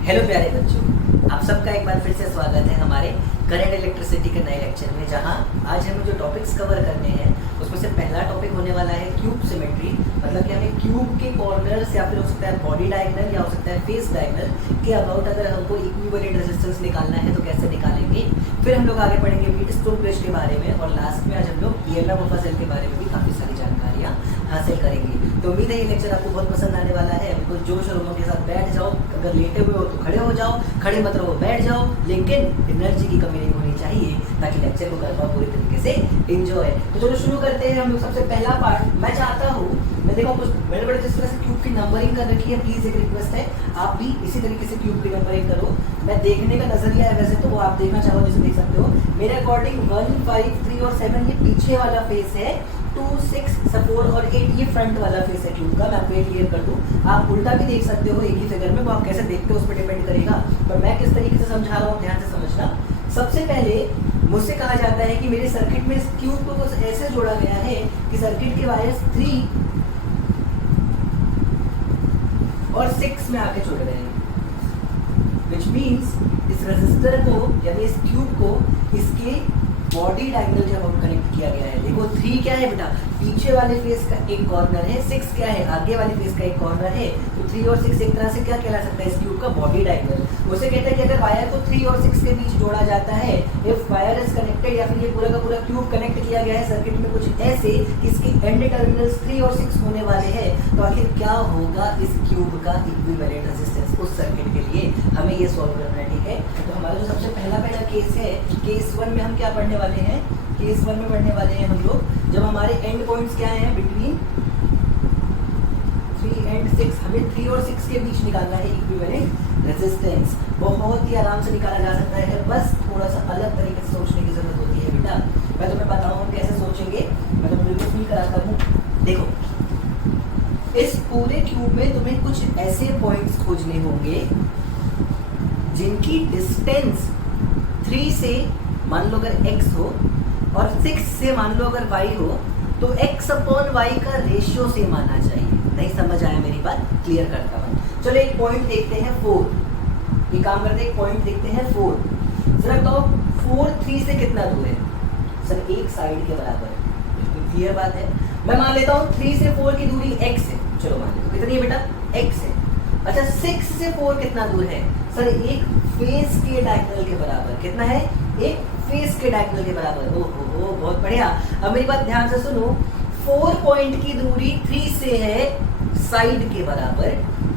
Hello प्यारे बच्चों, आप सबका एक बार फिर से स्वागत है हमारे करंट इलेक्ट्रिसिटी के नए लेक्चर में। जहां आज हमें जो टॉपिक्स कवर करने हैं उसमें से पहला टॉपिक होने वाला है क्यूब सिमेट्री। मतलब कि हमें क्यूब के कॉर्नर्स या फिर हो सकता है बॉडी डायगोनल या हो सकता है फेस डायगोनल के अबाउट अगर हमको इक्विवेलेंट रेजिस्टेंस निकालना है तो कैसे निकालेंगे। फिर हम लोग आगे पढ़ेंगे व्हीटस्टोन ब्रिज के बारे में और लास्ट में आज हम लोग ईएमएफ ऑफ अ सेल के बारे में भी काफ़ी सारी जानकारियाँ हासिल करेंगे। तो उम्मीद है ये लेक्चर आपको बहुत पसंद आने वाला है। बिल्कुल जोश और उमंग के साथ बैठ जाओ। अगर लेटे हुए हो तो खड़े हो जाओ, खड़े मत रहो बैठ जाओ, लेकिन एनर्जी की कमी नहीं होनी चाहिए ताकि लेक्चर को कर पाओ पूरी तरीके से एंजॉय। तो चलो शुरू करते हैं हम लोग। सबसे पहला पार्ट मैं चाहता हूँ, मैं देखो कुछ बड़े बड़े जिस तरह से क्यूब की नंबरिंग कर रखी है, प्लीज एक रिक्वेस्ट है आप भी इसी तरीके से क्यूब की नंबरिंग करो। मैं देखने का नजरिया है वैसे तो वो आप देखना चाहो जैसे देख सकते हो। मेरे अकॉर्डिंग 1, 5, 3 और 7 ये पीछे वाला फेस है, 2, 6, 4 और 8 ये फ्रंट वाला फेस है क्यूब का। मैं आपको ये क्लियर कर दूं। आप उल्टा भी देख सकते हो एक ही फिगर में, वो आप कैसे देखते हो उस पर डिपेंड करेगा, पर मैं किस तरीके से समझा रहा हूँ ध्यान से समझना। सबसे पहले मुझसे कहा जाता है कि मेरे सर्किट में इस क्यूब को कुछ ऐसे जोड़ा गया है कि सर्किट के वायर्स 3 और 6 में आके जुड़ गए हैं, विच मीन्स इस रेजिस्टर को यानी इस क्यूब को इसके बॉडी डायगोनल जब हम कनेक्ट किया गया है। देखो 3 क्या है बेटा, पीछे वाले फेस का एक कॉर्नर है, 6 क्या है, आगे वाले फेस का एक कॉर्नर है। तो 3 और 6 एक तरह से क्या कहला सकता है, इस क्यूब का बॉडी डायगोनल। उसे कहते हैं कि अगर वायर को 3 और 6 के बीच जोड़ा जाता है, इफ वायर इज कनेक्टेड या फिर ये पूरा का पूरा क्यूब कनेक्ट किया गया है सर्किट में कुछ ऐसे कि इसके एंड टर्मिनल्स 3 और 6 होने वाले हैं, तो आखिर क्या होगा इस क्यूब का इक्विवेलेंट रेजिस्टेंस उस सर्किट के लिए, हमें ये सॉल्व करना है। ठीक है, तो हमारा जो सबसे पहला केस है, केस 1 में हम क्या पढ़ने वाले हैं, केस 1 में पढ़ने वाले हैं हम लोग जब हमारे एंड पॉइंट्स क्या हैं, बिटवीन 3 एंड 6, हमें 3 और 6 के बीच निकालना है इक्विवेलेंट रेजिस्टेंस। बहुत ही आराम से निकाला जा सकता है, बस थोड़ा सा अलग तरीके से सोचने की जरूरत होती है बेटा। मैं तुम्हें बताऊं हम कैसे सोचेंगे, मैं तुम्हें बिल्कुल फील कराता हूँ। देखो इस पूरे क्यूब में तुम्हें कुछ ऐसे पॉइंट्स खोजने होंगे जिनकी डिस्टेंस 3 से मान लो अगर x हो और 6 से मान लो अगर y हो, तो x अपॉन y का रेशियो सेम आना चाहिए। नहीं समझ आया मेरी बात, क्लियर करता हूँ। चलो एक पॉइंट देखते हैं 4, ये काम करते हैं, एक पॉइंट देखते हैं 4। जरा बताओ 4 3 से कितना दूर है सर, एक साइड के बराबर। बिल्कुल क्लियर बात है। मैं मान लेता हूँ 3 से 4 की दूरी x है, चलो मान लेता हूँ कितनी है बेटा, x है। अच्छा 6 से 4 कितना दूर है सर, एक फेस के डायगोनल के बराबर। कितना है, एक फेस के डायगोनल के बराबर। ओहो बहुत बढ़िया। अब मेरी बात ध्यान से सुनो, 4 पॉइंट की दूरी 3 से है साइड के बराबर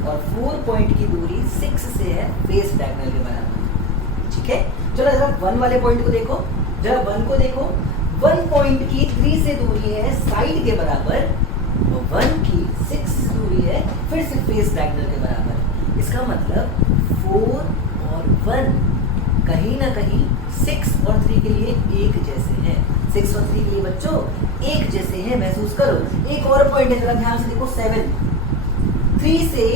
और 4 पॉइंट की दूरी 6 से है फेस डायगोनल के बराबर। ठीक है, चलो जरा 1 वाले पॉइंट को देखो, जरा 1 को देखो। 1 पॉइंट की 3 से दूरी है साइड के बराबर और 1 की 6 से दूरी है फिर से फेस डायगोनल के बराबर। इसका मतलब 4 और 1 कहीं ना कहीं 6 और 3 के लिए एक जैसे हैं। 6 और 3 के लिए बच्चों एक जैसे हैं, महसूस करो। एक और पॉइंट है, जरा ध्यान से देखो 7। 3 से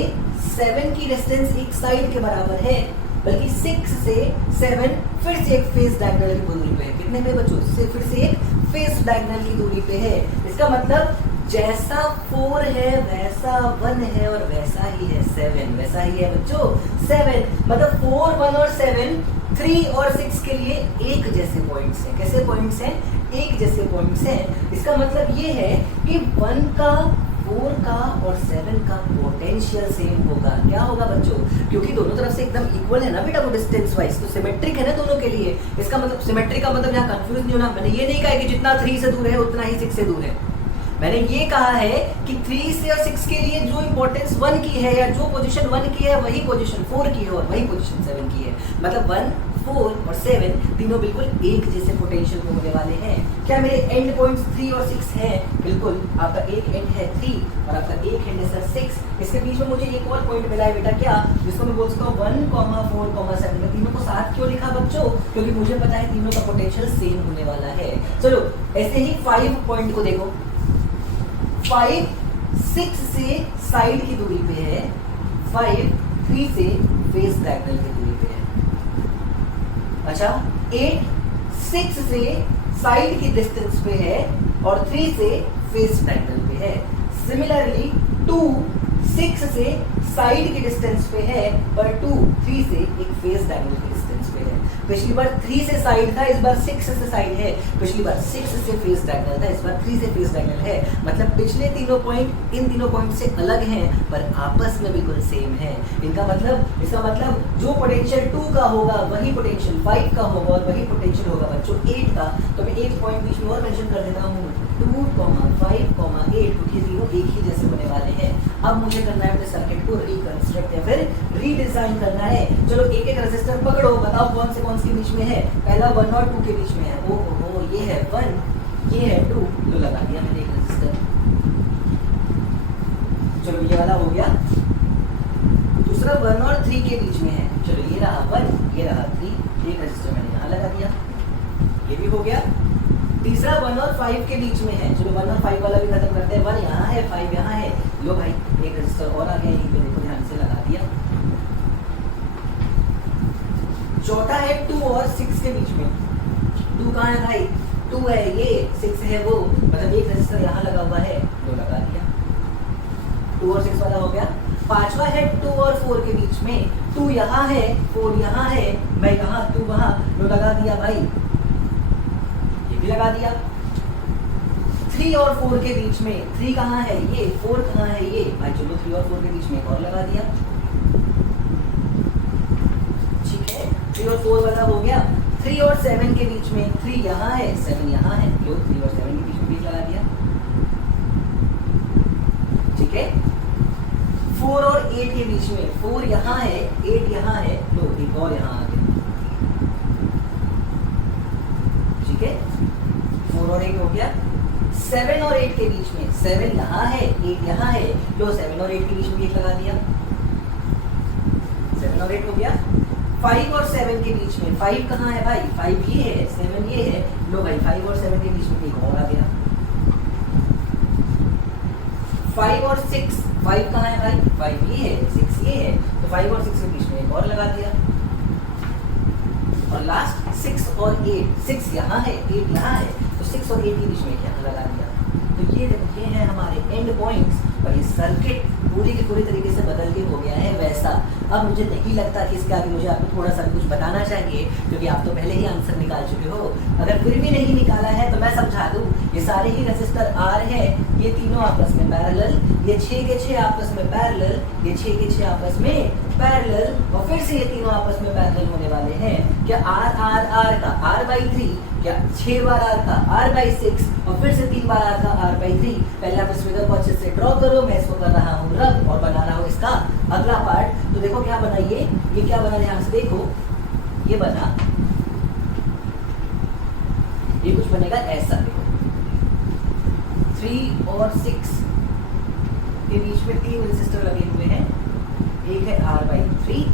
7 की डिस्टेंस एक साइड के बराबर है, बल्कि 6 से 7 फिर से एक फेस डायगोनल की दूरी पे है। कितने पे बच्चों, से फिर से एक फेस डायगोनल की दूरी पे है। इसका मतलब जैसा 4 है वैसा 1 है और वैसा ही है 7, वैसा ही है बच्चों 7। मतलब 4, 1 और 7 3 और 6 के लिए एक जैसे पॉइंट्स हैं। कैसे पॉइंट्स हैं, एक जैसे पॉइंट्स हैं। इसका मतलब ये है कि 1 का 4 का और 7 का पोटेंशियल सेम होगा। क्या होगा बच्चों, क्योंकि दोनों तरफ से एकदम इक्वल है ना बेटा वो डिस्टेंस वाइज, तो सिमेट्रिक है ना दोनों के लिए। इसका मतलब सिमेट्रिक का मतलब यहाँ कंफ्यूज नहीं होना। मैंने ये नहीं कहा कि जितना 3 से दूर है उतना ही 6 से दूर है। मैंने ये कहा है कि 3 से और 6 के लिए जो इंपॉर्टेंस 1 की है या जो पोजीशन 1 की है वही पोजीशन 4 की है और वही पोजीशन 7 की है। मतलब 1, 4 और 7 तीनों बिल्कुल एक जैसे पोटेंशियल में होने वाले हैं। क्या मेरे एंड पॉइंट्स 3 और 6 हैं? बिल्कुल, आपका एक एंड है 3 और आपका एक एंड है सर 6। इसके बीच में मुझे एक और पॉइंट मिला है बेटा, क्या, जिसको मैं बोल सकता हूँ 1, 4, 7। मैं तीनों को साथ क्यों लिखा बच्चों, क्योंकि मुझे पता है तीनों का पोटेंशियल सेम होने वाला है। चलो ऐसे ही 5 पॉइंट को देखो। 5 6 से साइड की दूरी पे है, 5 3 से फेस डायगोनल की दूरी पे है। अच्छा 8 6 से साइड की डिस्टेंस पे है और 3 से फेस डायगोनल पे है। सिमिलरली 2 6 से साइड के डिस्टेंस पे है, पर 2 3 से एक फेस डायगोनल के डिस्टेंस पे है। पिछली बार 3 से साइड था, इस बार 6 से साइड है। पिछली बार 6 से फेस डायगोनल था, इस बार 3 से फेस डायगोनल है। मतलब पिछले तीनों पॉइंट इन तीनों पॉइंट से अलग हैं, पर आपस में बिल्कुल सेम है। इसका मतलब जो पोटेंशियल 2 का होगा वही पोटेंशियल 5 का होगा, और वही पोटेंशियल होगा बच्चों 8 का। तो मैं एक पॉइंट बीच में और मेंशन कर देता हूँ, 2, 5, 8, क्योंकि तीनों एक ही जैसे होने वाले हैं। अब मुझे करना है अपने सर्किट को रिकंस्ट्रक्ट या फिर रीडिजाइन करना है। चलो एक एक रेजिस्टर पकड़ो, बताओ कौन से के बीच में है। पहला 1 और 2 के बीच में है। ओहो, ये है 1, ये है 2, तो लगा दिया मैंने एक रेजिस्टर। चलो ये वाला हो गया। दूसरा 1 और 3 के बीच में है। चलो ये रहा 1, ये रहा 3, एक रेजिस्टर मैंने यहाँ लगा दिया, ये भी हो गया। तीसरा 1 और 5 के बीच में है। चलो 1 और 5 वाला भी खत्म करते हैं। 1 यहाँ है, 5 यहाँ है। लो भाई एक रजिस्टर और आ गया, यहीं पे देखो ध्यान से लगा दिया। चौथा है 2 और 6 के बीच में। 2 कहाँ है भाई? 2 है ये, 6 है वो, मतलब एक रजिस्टर यहाँ लगा हुआ है, लो लगा दिया। 2 और 6 वाला हो गया। पांचवा है 2 और 4 के बीच में। 2 यहाँ है, 4 यहाँ है, मैं कहाँ 2 वहाँ, लो लगा दिया भाई, ये भी लगा दिया। 3 और 4 के बीच में, 3 कहाँ है ये, 4 कहाँ है ये, भाई चलो 3 और 4 के बीच में एक और लगा दिया। ठीक है, 3 और 4 वाला हो गया। 3 और 7 के बीच में, 3 यहाँ है, 7 यहाँ है, लो 3 और 7 के बीच में भी लगा दिया। ठीक है, 4 और 8 के बीच में, 4 यहाँ है, 8 यहाँ है, लो एक और यहाँ आ गया। ठीक है, 4 और 8 हो गया। 7 और 8 के बीच में, 7 यहाँ है, 8 यहाँ है, लो 7 और 8 के बीच में एक लगा दिया। 7 और 8 हो गया। 5 और 7 के बीच में, 5 कहाँ है भाई, 5 ये है, 7 ये है, लो भाई 5 और 7 के बीच में एक और आ गया। 5 और 6, 5 कहाँ है भाई, 5 ये है, 6 ये है, तो 5 और 6 के बीच में एक और लगा दिया। और लास्ट 6 और 8, 6 यहाँ है, 8 यहाँ है, तो 6 और 8 के बीच में यहाँ लगा दिया। तो ये देखो, ये है हमारे एंड पॉइंट्स, और ये सर्किट पूरी की पूरी तरीके से बदल के हो गया है वैसा। अब मुझे नहीं लगता कि इसके आगे मुझे आपको थोड़ा सा कुछ बताना चाहिए, क्योंकि आप तो पहले ही आंसर निकाल चुके हो। अगर फिर भी नहीं निकाला है तो मैं समझा दूं, ये सारे ही रेजिस्टर R है, ये तीनों आपस में पैरेलल, ये 6 के 6 आपस में पैरेलल, ये 6 के 6 आपस में पैरेलल, और फिर से ये तीनों आपस में पैरेलल होने वाले हैं। क्या R का R/3, क्या 6 बार R का R/6, और फिर से 3 बार R का R/3। पहले आप इस फिगर को अच्छे से ड्रॉ करो, मैं इसको कर रहा हूँ रब और बना रहा हूँ इसका अगला पार्ट। तो देखो क्या बना, ये क्या बना, ध्यान से देखो, ये बना, ये कुछ बनेगा ऐसा। देखो 3 और 6 के बीच में 3 रेजिस्टर लगे हुए हैं, एक है R/3,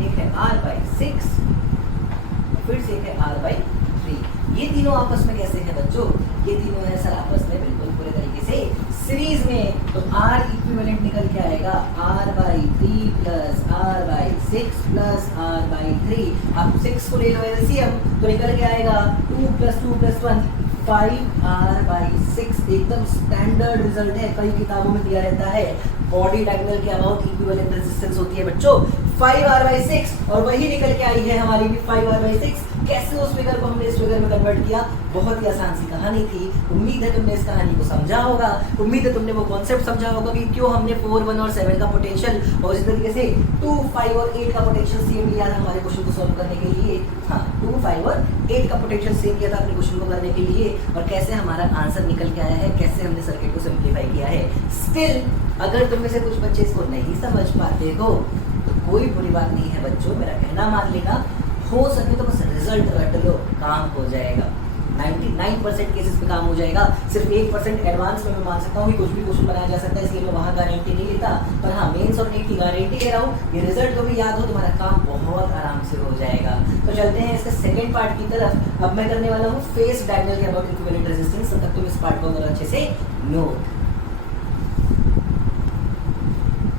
एक है R/6, फिर से एक है R/3। ये तीनों आपस में कैसे हैं बच्चों? ये तीनों है सर आपस में बिल्कुल पूरे तरीके से सीरीज में। तो R इक्विवेलेंट निकल के आएगा R/3 plus R/6 plus R/3। आप 6 को ले लो एलसीएम तो निकल के आएगा 2 + 2 + 1 5R/6। एकदम स्टैंडर्ड रिजल्ट है, कई किताबों में दिया रहता है। बॉडी डायगोनल के अबाउट इक्विवेलेंट रेजिस्टेंस होती है बच्चों 5R/6, और वही निकल के आई है हमारी भी 5R/6। कैसे उस फिगर को हमने इस फिगर में कन्वर्ट किया, बहुत ही आसान सी कहानी थी। उम्मीद है तुमने इस कहानी को समझा होगा, उम्मीद है तुमने वो कॉन्सेप्ट समझा होगा कि क्यों हमने 4, 1 और 7 का पोटेंशियल और इस तरीके से 2, 5 और 8 का पोटेंशियल सेम लिया था हमारे क्वेश्चन को सॉल्व करने के लिए। हाँ, 2, 5 और 8 का पोटेंशियल सेम किया था अपने क्वेश्चन को करने के लिए, और कैसे हमारा आंसर निकल के आया है, कैसे हमने सर्किट को सिंप्लीफाई किया है। स्टिल अगर तुम में से कुछ बच्चे इसको नहीं समझ पाते हो तो कोई बुरी बात नहीं है बच्चों, मेरा कहना मान लेना। हो सके तो बस रिजल्ट रट लो, काम हो जाएगा। 99% केसेस पे काम हो जाएगा। सिर्फ 1% एडवांस में मैं मान सकता हूँ कि कुछ भी क्वेश्चन बनाया जा सकता है, इसलिए मैं वहाँ गारंटी नहीं लेता। पर हाँ, मेंस और नीट की गारंटी ले रहा हूँ। ये रिजल्ट को भी याद हो, तुम्हारा काम बहुत आराम से हो जाएगा। तो चलते हैं इसके सेकंड पार्ट की तरफ। अब मैं करने वाला हूँ फेस डायगोनल के अबाउट इक्विवेलेंट रेजिस्टेंस। तब तक तुम इस पार्ट को अगर अच्छे से नोट।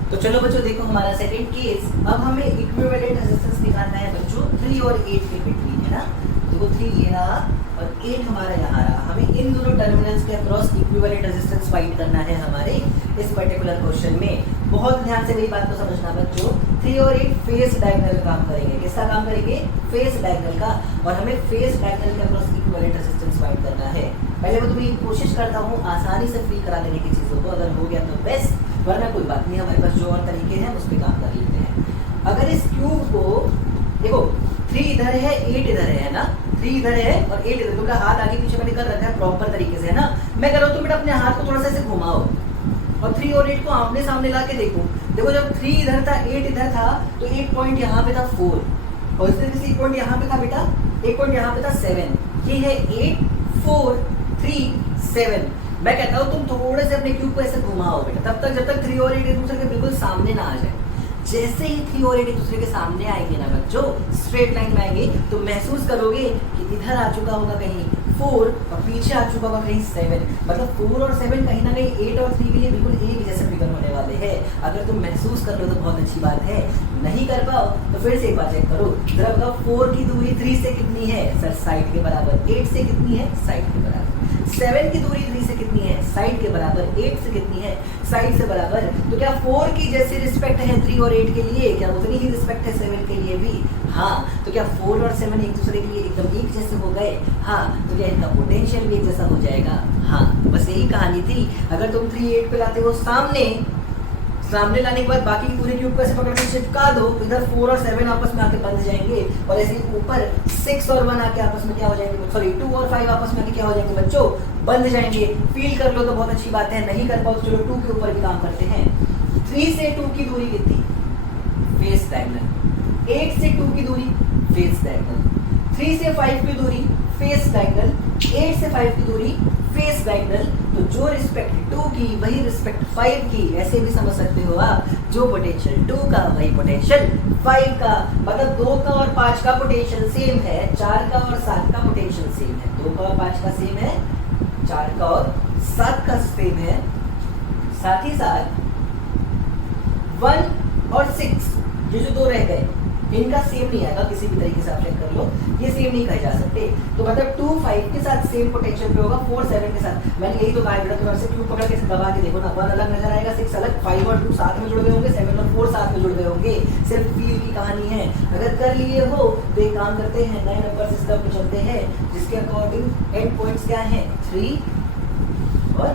तो चलो बच्चों देखो हमारा सेकंड केस। अब हमें इक्विवेलेंट रेजिस्टेंस निकालना है बच्चों 3 और 8 के बिटवीन, है ना। देखो 3 ये रहा और 8 हमारा यहाँ रहा। हमें इन दोनों टर्मिनल्स के अक्रॉस इक्विवेलेंट रेजिस्टेंस फाइंड करना है हमारे इस पर्टिकुलर क्वेश्चन में। बहुत ध्यान से मेरी बात को समझना बच्चों, 3 और 8 फेस डायगोनल काम करेंगे। किसका काम करेंगे? फेस डायगोनल का। और हमें फेस डायगोनल के अक्रॉस इक्विवेलेंट रेजिस्टेंस फाइंड करना है। पहले मैं तुम्हें कोशिश करता हूँ आसानी से फील करा देने की चीज़ों को, अगर हो गया तो बेस्ट, वरना कोई बात नहीं, हमारे पास जो और तरीके हैं उस पर काम कर लेते हैं। अगर इस क्यूब को देखो, 3 इधर है 8 इधर है ना, 3 इधर है और 8 इधर, क्योंकि हाथ आगे पीछे मैंने कर रखा है प्रॉपर तरीके से, है ना। मैं कर रहा हूँ, तुम बेटा अपने हाथ को थोड़ा सा ऐसे घुमाओ और 3 और 8 को आमने सामने ला के देखो। देखो जब 3 इधर था 8 इधर था तो एक पॉइंट यहाँ पे था 4, और इस तरीके से एक पॉइंट यहाँ पे था बेटा, एक पॉइंट यहाँ पे था 7। ये है 8 4 3 7। मैं कहता हूँ तुम थोड़े से अपने क्यूब को ऐसे घुमाओ बेटा, तब तक जब तक 3 और 8 एक दूसरे के बिल्कुल सामने ना आ जाए। जैसे ही 3 और 8 एक दूसरे के सामने आएंगे ना बच्चों, स्ट्रेट लाइन में आएंगे, तो महसूस करोगे कि इधर आ चुका होगा कहीं 4 और पीछे आ चुका होगा कहीं 7। मतलब 4 और 7 कहीं ना कहीं 8 और 3 के लिए बिल्कुल एक जैसे फिगर होने वाले हैं। अगर तुम महसूस कर लो तो बहुत अच्छी बात है, नहीं कर पाओ तो फिर से एक बार चेक करो। जरा बताओ 4 की दूरी 3 से कितनी है? सर साइड के बराबर। 8 से कितनी है? साइड के बराबर। 7 की दूरी 3 से कितनी है? साइड के बराबर। 8 से कितनी है? साइड से बराबर। तो क्या 4 की जैसी रिस्पेक्ट है 3 और 8 के लिए, क्या उतनी ही रिस्पेक्ट है 7 के लिए भी? हाँ। तो क्या 4 और 7 एक दूसरे के लिए एकदम एक जैसे हो गए? हाँ। तो क्या इनका पोटेंशियल भी एक जैसा हो जाएगा? हाँ। बस यही कहानी थी। अगर तुम 3 8 पे लाते हो सामने लाने के बाद बाकी पूरे क्यूब को ऐसे पकड़ के चिपका दो, इधर 4 और 7 आपस में आके बंध जाएंगे, और ऐसे ऊपर 6 और 1 आके आपस में क्या हो जाएंगे? सॉरी 2 और 5 आपस में आके क्या हो जाएंगे बच्चों? बंध जाएंगे। फील कर लो तो बहुत अच्छी बात है, नहीं कर पाओ तो चलो 2 के ऊपर भी काम करते हैं। 3 से 2 की दूरी कितनी? Face diagonal. 8 से 2 की दूरी फेस डायगोनल। 3 से 5 की दूरी फेस डायगोनल। 8 से 5 की दूरी फेस डायगोनल। तो जो रिस्पेक्ट 2 की वही रिस्पेक्ट 5 की, ऐसे भी समझ सकते हो आप। जो पोटेंशियल 2 का वही पोटेंशियल 5 का। मतलब 2 का और 5 का पोटेंशियल सेम है, 4 का और 7 का पोटेंशियल सेम है। 2 का और 5 का सेम है, 4 का और 7 का सेम है। साथ ही साथ 1 और 6 ये जो 2 रह गए इनका सेम नहीं आएगा, किसी भी तरीके से आप चेक कर लो, ये सेम नहीं कहे जा सकते। तो मतलब 2 5 के साथ सेम पोटेंशियल पे होगा, 4 7 के साथ। मैंने यही तो कहा बेटा, तुम ऐसे क्यूब पकड़ के दबा के देखो ना, 1 अलग नजर आएगा, 6 अलग, 5 और 2 साथ में जुड़ गए होंगे, 7 और 4 साथ में जुड़ गए होंगे। सिर्फ फील की कहानी है। अगर कर लिए हो तो एक काम करते हैं, नए नंबर सिस्टम पे चलते हैं, जिसके अकॉर्डिंग एंड पॉइंट्स क्या है? 3 और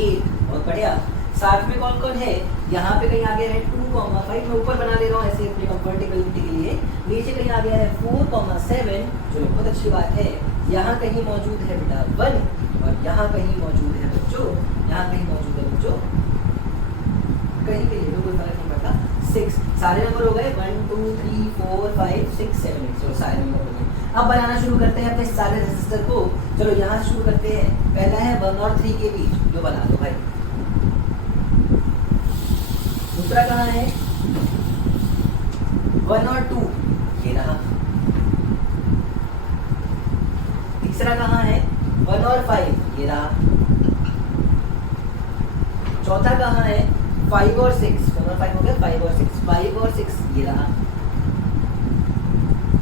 8। बहुत बढ़िया। साथ में कौन कौन है? यहाँ पे कहीं आ गया है 2,5, मैं ऊपर बना ले रहा हूँ ऐसे अपनी कंफर्टेबिलिटी के लिए। नीचे कहीं आ गया है 4,7, जो बहुत अच्छी बात है। यहाँ कहीं मौजूद है बेटा 1, और यहाँ कहीं मौजूद है बच्चों, यहाँ कहीं मौजूद है बच्चों, कहीं के लिए कोई फर्क नहीं पड़ता, 6। सारे नंबर हो गए 1 2 3 4 5 6 7 8, चलो सारे नंबर हो गए। अब बनाना शुरू करते हैं अपने सारे रजिस्टर को। चलो यहाँ शुरू करते हैं। पहला है 1 और 3 के बीच, जो बना दो भाई। दूसरा कहाँ है? 1 और 2, ये रहा। तीसरा कहाँ है? 1 और 5, ये रहा। चौथा कहाँ है? 5 और 6, 1 और 5 हो गया, 5 और 6, 5 और 6, ये रहा।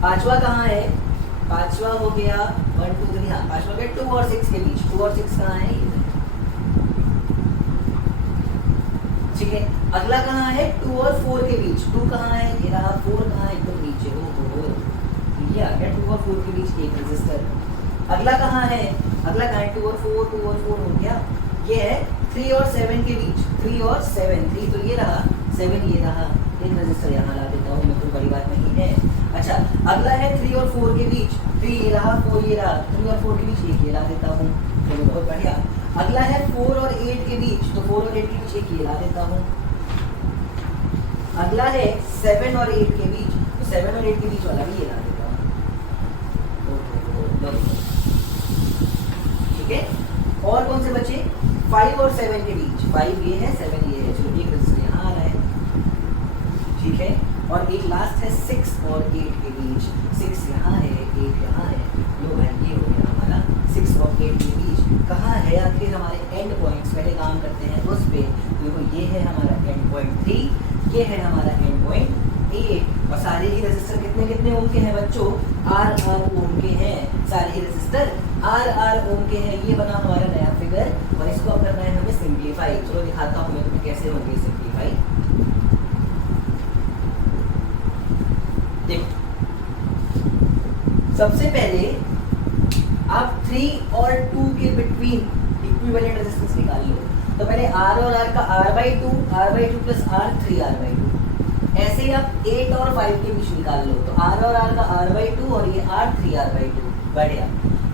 पांचवा कहाँ है? पांचवा हो गया 1 2 3, हाँ पांचवा हो गया 2 और 6 के बीच। 2 और 6 कहाँ है? ठीक है। अगला कहाँ है? 2 और 4 के बीच। 2 कहाँ है? ये रहा। 4 कहाँ है? एकदम नीचे। ये आ गया 2 और 4 के बीच एक रजिस्टर। अगला कहाँ है? अगला कहाँ है? 2 और 4, 2 और 4 हो गया। ये है 3 और 7 के बीच। 3 और 7, 3 तो ये रहा, 7 ये रहा। एक रजिस्टर यहाँ ला देता हूँ मैं, कोई बड़ी बात नहीं है। अच्छा, अगला है 3 और 4 के बीच। 3 ये रहा, 4 ये रहा। 3 और 4 के बीच एक ये ला देता हूँ। चलो बहुत बढ़िया। अगला है 4 और 8 के बीच, तो 4 और 8 के बीच एक ये ला देता हूँ। अगला है 7 और 8 के बीच, तो 7 और 8 के बीच वाला भी ये ला देता हूँ। ठीक है। और कौन से बचे? 5 और 7 के बीच। 5 ये है, 7 ये है। चलो एक रजिस्टर यहाँ आ रहा है। ठीक है। और एक लास्ट है 6 और 8 के बीच। 6 यहाँ है, 8 यहाँ है। लो भाई ये हो गया हमारा 6 और 8 के बीच। कहाँ है आखिर हमारे एंड पॉइंट्स? पहले काम करते हैं उस पे। देखो ये है हमारा एंड पॉइंट 3, ये है हमारा एंड पॉइंट 8। और सारे ही रजिस्टर कितने कितने ओम के हैं बच्चों? R ओम के हैं। सारे ही रजिस्टर R ओम के हैं। ये बना हमारा नया फिगर, और इसको अब करना है हमें सिंप्लीफाई। सिंप्लीफाई, चलो दिखाता हूँ मैं तुम्हें कैसे होंगे सिंप्लीफाई। देखो सबसे पहले आप 3 और 2 के बिटवीन इक्विवेलेंट रेजिस्टेंस निकाल लो। तो पहले R और R का R/2 प्लस R 3 R/2, ऐसे ही आप 8 और 5 के बीच निकाल लो। तो R और R का R/2 और ये R 3 R/2, बढ़िया।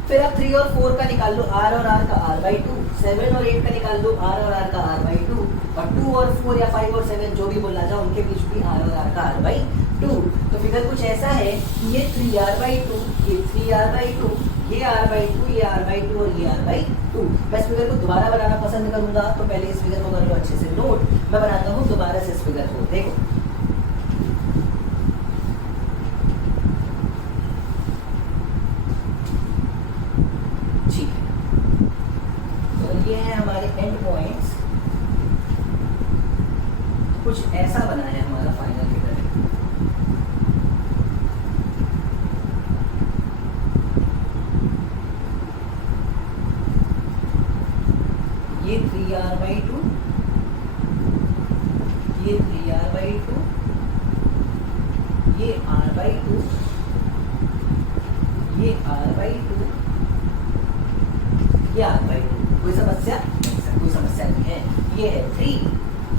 फिर आप 3 और 4 का निकाल लो, R और R का R/2, 7 और 8 का निकाल लो, R और R का R/2, और 2 और 4 या 5 और 7 जो भी बोलना चाहो उनके बीच भी R और R का R/2। तो फिगर कुछ ऐसा है कि ये 3R/2, ये 3R/2, ये R/2, ये R/2 और ये R/2। मैं इस फिगर को दोबारा बनाना पसंद करूंगा, तो पहले इस फिगर को कर लो अच्छे से नोट। मैं बनाता हूँ दोबारा से इस फिगर को, देखो ठीक है। तो ये है हमारे एंड पॉइंट्स, कुछ ऐसा बना है हमारा फाइनल फिगर। ये 3R/2, ये 3R/2, ये R/2, ये R/2, ये R/2। कोई समस्या? कोई समस्या नहीं है। ये है 3,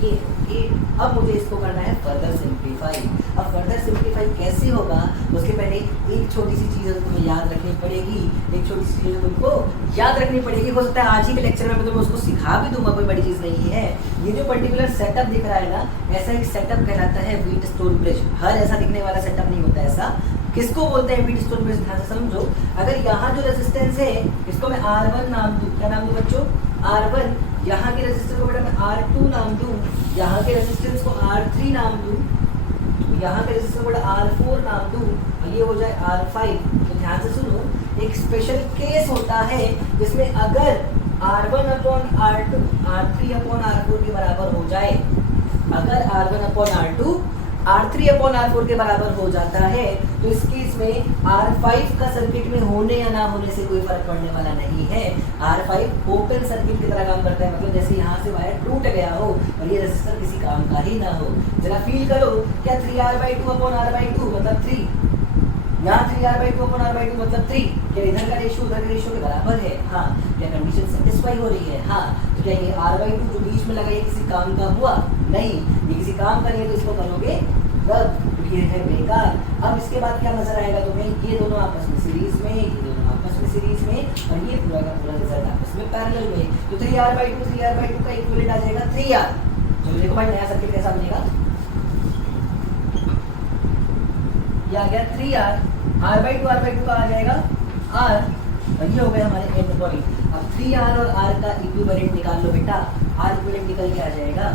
ये है 8। अब मुझे इसको करना है फर्दर सिंप्लीफाई। अब फर्दर सिंप्लीफाई कैसे होगा, उसके पहले एक छोटी सी चीज़ तुम्हें याद रखनी पड़ेगी। एक छोटी सी चीज़ तुमको याद रखनी पड़ेगी। हो सकता है आज ही के लेक्चर में मैं तुम्हें उसको सिखा भी दूंगा, कोई बड़ी चीज़ नहीं है। ये जो पर्टिकुलर सेटअप दिख रहा है ना, ऐसा एक सेटअप कहलाता है व्हीटस्टोन ब्रिज। हर ऐसा दिखने वाला सेटअप नहीं होता ऐसा। किसको बोलते हैं व्हीटस्टोन ब्रिज, ध्यान से समझो। अगर यहाँ जो रेजिस्टेंस है इसको मैं R1 नाम दूँ, क्या नाम दूँ बच्चों? R1। यहाँ के रेजिस्टेंस को बेटा मैं R2 नाम दूँ, यहाँ के रेजिस्टेंस को R3 नाम दूँ, यहाँ के रेजिस्टेंस को बेटा R4 नाम दूँ, और ये हो जाए R5। तो ध्यान से सुनो, एक स्पेशल केस होता है जिसमें अगर R1/R2 R3/R4 के बराबर हो जाए, अगर R1/R2 R3/R4 के बराबर हो जाता है, तो इस केस में R5 का सर्किट में होने या ना होने से कोई फर्क पड़ने वाला नहीं है। R5 ओपन सर्किट की तरह काम करता है, मतलब जैसे यहाँ से वायर टूट गया हो और ये रेजिस्टर किसी काम का ही ना हो। जरा फील करो, क्या 3R/2/R/2 मतलब 3, यहाँ 3R/2/R/2 मतलब 3, क्या इधर का रेशियो उधर के रेशियो के बराबर है? हाँ। क्या कंडीशन सेटिस्फाई हो रही है? हाँ। तो क्या ये R/2 जो बीच में लगा ये किसी काम का हुआ? नहीं, ये किसी काम का नहीं है, तो इसको करोगे रद्द, ये है बेकार। अब इसके बाद क्या नजर आएगा तुम्हें? ये दोनों आपस में सीरीज में, ये दोनों आपस में सीरीज में, और ये पूरा का पूरा रिजल्ट आपस में पैरेलल में। तो 3R/2 का इक्विवेलेंट आ जाएगा 3R। चलो देखो भाई नया सर्किट कैसा बनेगा। ये आ गया 3R, R/2 का आ जाएगा R, और ये हो गए हमारे एंड पॉइंट। अब 3R और R का इक्विवेलेंट निकाल लो बेटा। R इक्विवेलेंट निकल के आ जाएगा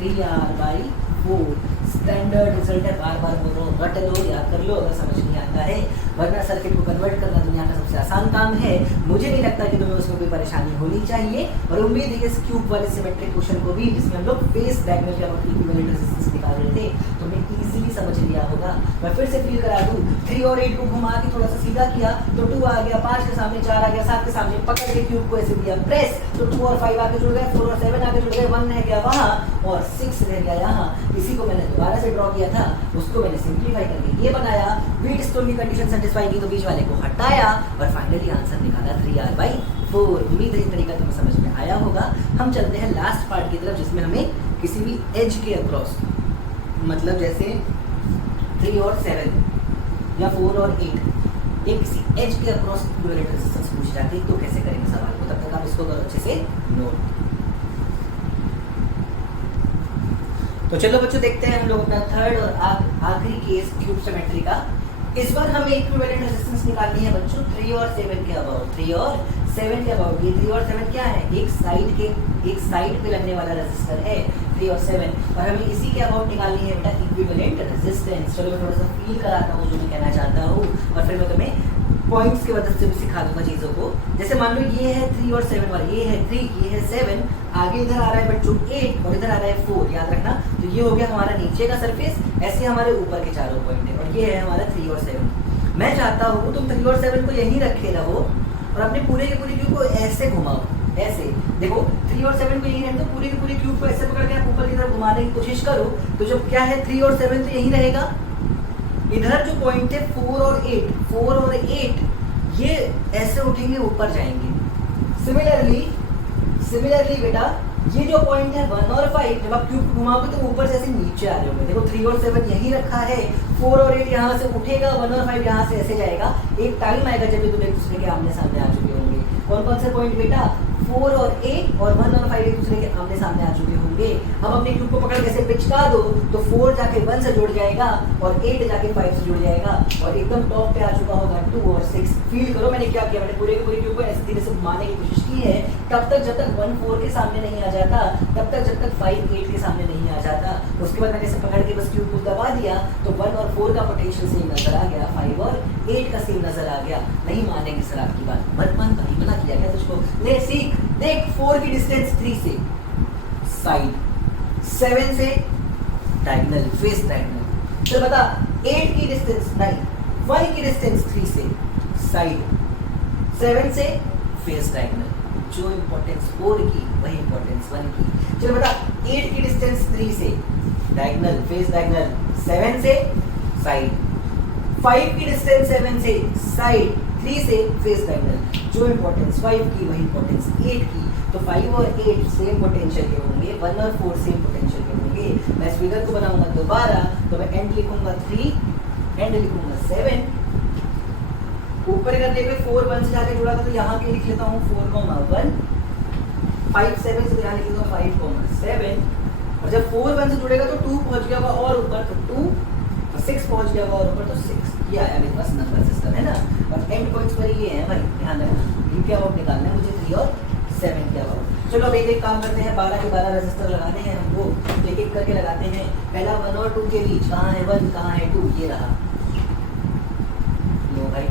3R/4। स्टैंडर्ड रिजल्ट है, बार बार बोल रहा हूँ, रट लो, याद कर लो अगर समझ नहीं आता है, वरना सर्किट को कन्वर्ट करना दुनिया का सबसे आसान काम है। मुझे नहीं लगता कि तुम्हें उसमें कोई परेशानी होनी चाहिए, और उम्मीद है कि इस क्यूब वाले सिमेट्रिक क्वेश्चन को भी, जिसमें हम लोग फेस डायगोनल के इक्विवेलेंट रेजिस्टेंस निकाल रहे थे, तुमने इजीली समझ लिया होगा। मैं फिर से फील करा दूं, 3 और 8 को घुमा के थोड़ा सा सीधा किया तो 2 आ गया, 5 के सामने 4 आ गया, 7 के सामने पकड़ के क्यूब को ऐसे दिया प्रेस, तो 2 और 5 आके जुड़ गए, 4 और 7 आके जुड़ गए, 1 रह गया वहाँ और 6 रह गया यहाँ। इसी को मैंने दोबारा से ड्रॉ किया था, उसको मैंने सिंप्लीफाई करके ये बनाया, व्हीटस्टोन की कंडीशन सेटिस्फाई की तो बीच वाले को हटाया और फाइनली आंसर निकाला 3R/4। उम्मीद है ये तरीका तुम्हें समझ में आया होगा। हम चलते हैं लास्ट पार्ट की तरफ, जिसमें हमें किसी भी एज के अक्रॉस, मतलब जैसे 3 और 7 या 4 और 8, ये किसी एज के अक्रॉस इक्विवेलेंट रेजिस्टेंस पूछ जाती है, तो कैसे करेंगे सवाल को। तब तक आप इसको करो अच्छे से नोट। तो चलो बच्चों देखते हैं हम लोग अपना थर्ड और आखिरी केस क्यूब सिमेट्री का। इस बार हमें इक्विवेलेंट रेजिस्टेंस निकालनी है बच्चों 3 और 7 के अबाउट। 3 और 7 के अबाउट, ये 3 और 7 क्या है? एक साइड पे लगने वाला रेजिस्टर है 3 और 7, और हमें इसी के अबाउट निकालनी है बेटा इक्विवेलेंट रेजिस्टेंस। चलो मैं थोड़ा सा फील कराता हूँ जो मैं कहना चाहता हूँ, और फिर मैं तुम्हें पॉइंट्स की मदद से भी सिखा दूंगा चीज़ों को। जैसे मान लो ये है 3 और 7 वाला, ये है 3, ये है 7, आगे इधर आ रहा है बच्चों 8 और इधर आ रहा है 4, याद रखना। तो ये हो गया हमारा नीचे का सरफेस, ऐसे हमारे ऊपर के चारों पॉइंट है, और ये है हमारा 3 और 7। मैं चाहता हूँ तुम 3 और 7 को यहीं रखे रहो और अपने पूरे के पूरे क्यूब को ऐसे घुमाओ, ऐसे देखो 3 और 7 को यही रहने तो पूरी की पूरी क्यूब को ऐसे पकड़ के आप ऊपर की तरफ घुमाने की कोशिश करो, तो जो क्या है 3 और 7 तो यही रहेगा। इधर जो पॉइंट है 4 और 8 ये ऐसे उठेंगे, ऊपर जाएंगे। सिमिलरली बेटा ये जो पॉइंट है 1 और 5 जब आप क्यूब घुमाओगे तो ऊपर से ऐसे नीचे आ रहे होंगे। देखो 3 और 7 यही रखा है, 4 और 8 यहाँ से उठेगा, 1 और 5 यहाँ से ऐसे जाएगा। एक टाइम आएगा जब ये दोनों एक दूसरे के आमने सामने आ चुके होंगे। कौन कौन से पॉइंट बेटा 4 और 8 और 1 और 5 एक दूसरे के आमने सामने आ चुके होंगे। हम अपने क्यूब को पकड़ के ऐसे पिचका दो तो 4 जाके 1 से जुड़ जाएगा और 8 जाके 5 से जुड़ जाएगा और एकदम टॉप पे आ चुका होगा 2 और 6। फील करो मैंने क्या किया, मैंने पूरे के पूरे क्यूब को ऐसे धीरे से घुमाने की कोशिश की है। तब तक जब तक 1 4 के सामने नहीं आ जाता, तब तक जब तक 5 8 के सामने नहीं आ जाता। उसके बाद मैंने इसे पकड़ के बस क्यूब को दबा दिया तो 1 और 4 का पोटेंशियल सेम नजर आ गया, 5 और 8 का सेम नजर आ गया। नहीं मानेंगे सर आपकी बात, मत मान भाई, मना किया क्या तुझको? ले सीख, देख 4 की डिस्टेंस 3 से साइड, 7 से डायगोनल, फेस डायगोनल। चल बता 8 की डिस्टेंस 9, 1 की डिस्टेंस 3 से साइड, 7 से फेस डायगोनल। जो इंपॉर्टेंस 4 की वही इंपॉर्टेंस 1 की। चलो बता 8 की डिस्टेंस 3 से डायगोनल, फेस डायगोनल, 7 से साइड, 5 की डिस्टेंस 7 से साइड, 3 से फेस डायगोनल। जो इंपॉर्टेंस 5 की वही इंपॉर्टेंस 8 की। तो 5 और 8 सेम पोटेंशियल के होंगे, 1 और 4 सेम पोटेंशियल के होंगे। मैं इस फिगर को बनाऊंगा दोबारा तो मैं एंड लिखूंगा 3, एंड लिखूंगा 7। ऊपर करने पे 4 1 से जाके जुड़ा था तो यहाँ पे लिख लेता हूँ 4 1, 5 7 से यहाँ लिख लेता हूँ 5 7। और जब 4 1 से जुड़ेगा तो 2 पहुंच गया होगा और ऊपर, तो 2 और 6 पहुंच गया होगा और ऊपर, तो 6। ये आया मेरे पास नंबर सिस्टम है ना। और एंड पॉइंट्स पर ये है भाई, ध्यान रखना इनके अबाउट निकालना है मुझे 3 और 7 के अबाउट। चलो अब एक काम करते हैं, 12 के 12 रजिस्टर लगाने हैं हमको, एक एक करके लगाते हैं। पहला 1 और 2 के बीच कहाँ है 1, कहाँ है 2, ये रहा लो भाई।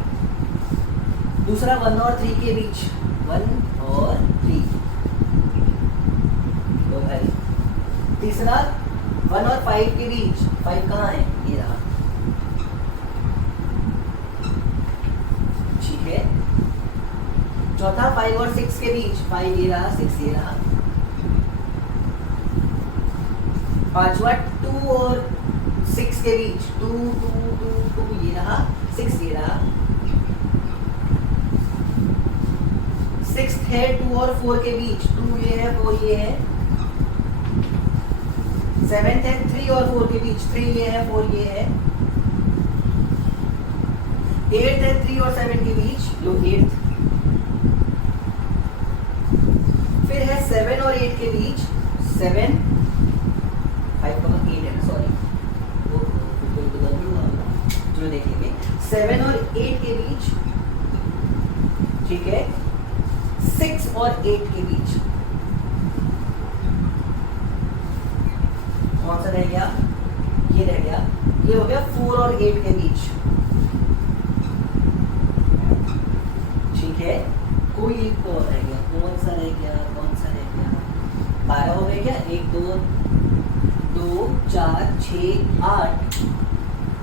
दूसरा 1 और 3 के बीच 1 और 3 लो भाई। तीसरा 1 और 5 के बीच 5 कहाँ है, ये रहा, ठीक है। चौथा 5 और 6 के बीच 5 ये रहा, 6 ये रहा। पांचवा 2 और 6 के बीच 2 2 2 2 ये रहा, 6 ये रहा। 6th है 2 और 4 के बीच 2 ये है, 4 ये है। 7th है 3 और 4 के बीच 3 ये है, 4 ये है। 8th है 3 और 7 के बीच, लो 8th। फिर है 7 और 8 के बीच 7, 5 8 है ना, सॉरी जो देखेंगे 7 और 8 के बीच, ठीक है। 6 और 8 के बीच कौन सा रह गया, ये रह गया, ये हो गया 4 और 8 के बीच, ठीक है। कोई एक तो और रह गया, कौन सा रह गया, कौन सा रह गया, 12 हो गए क्या, 1 2 2 4 6 8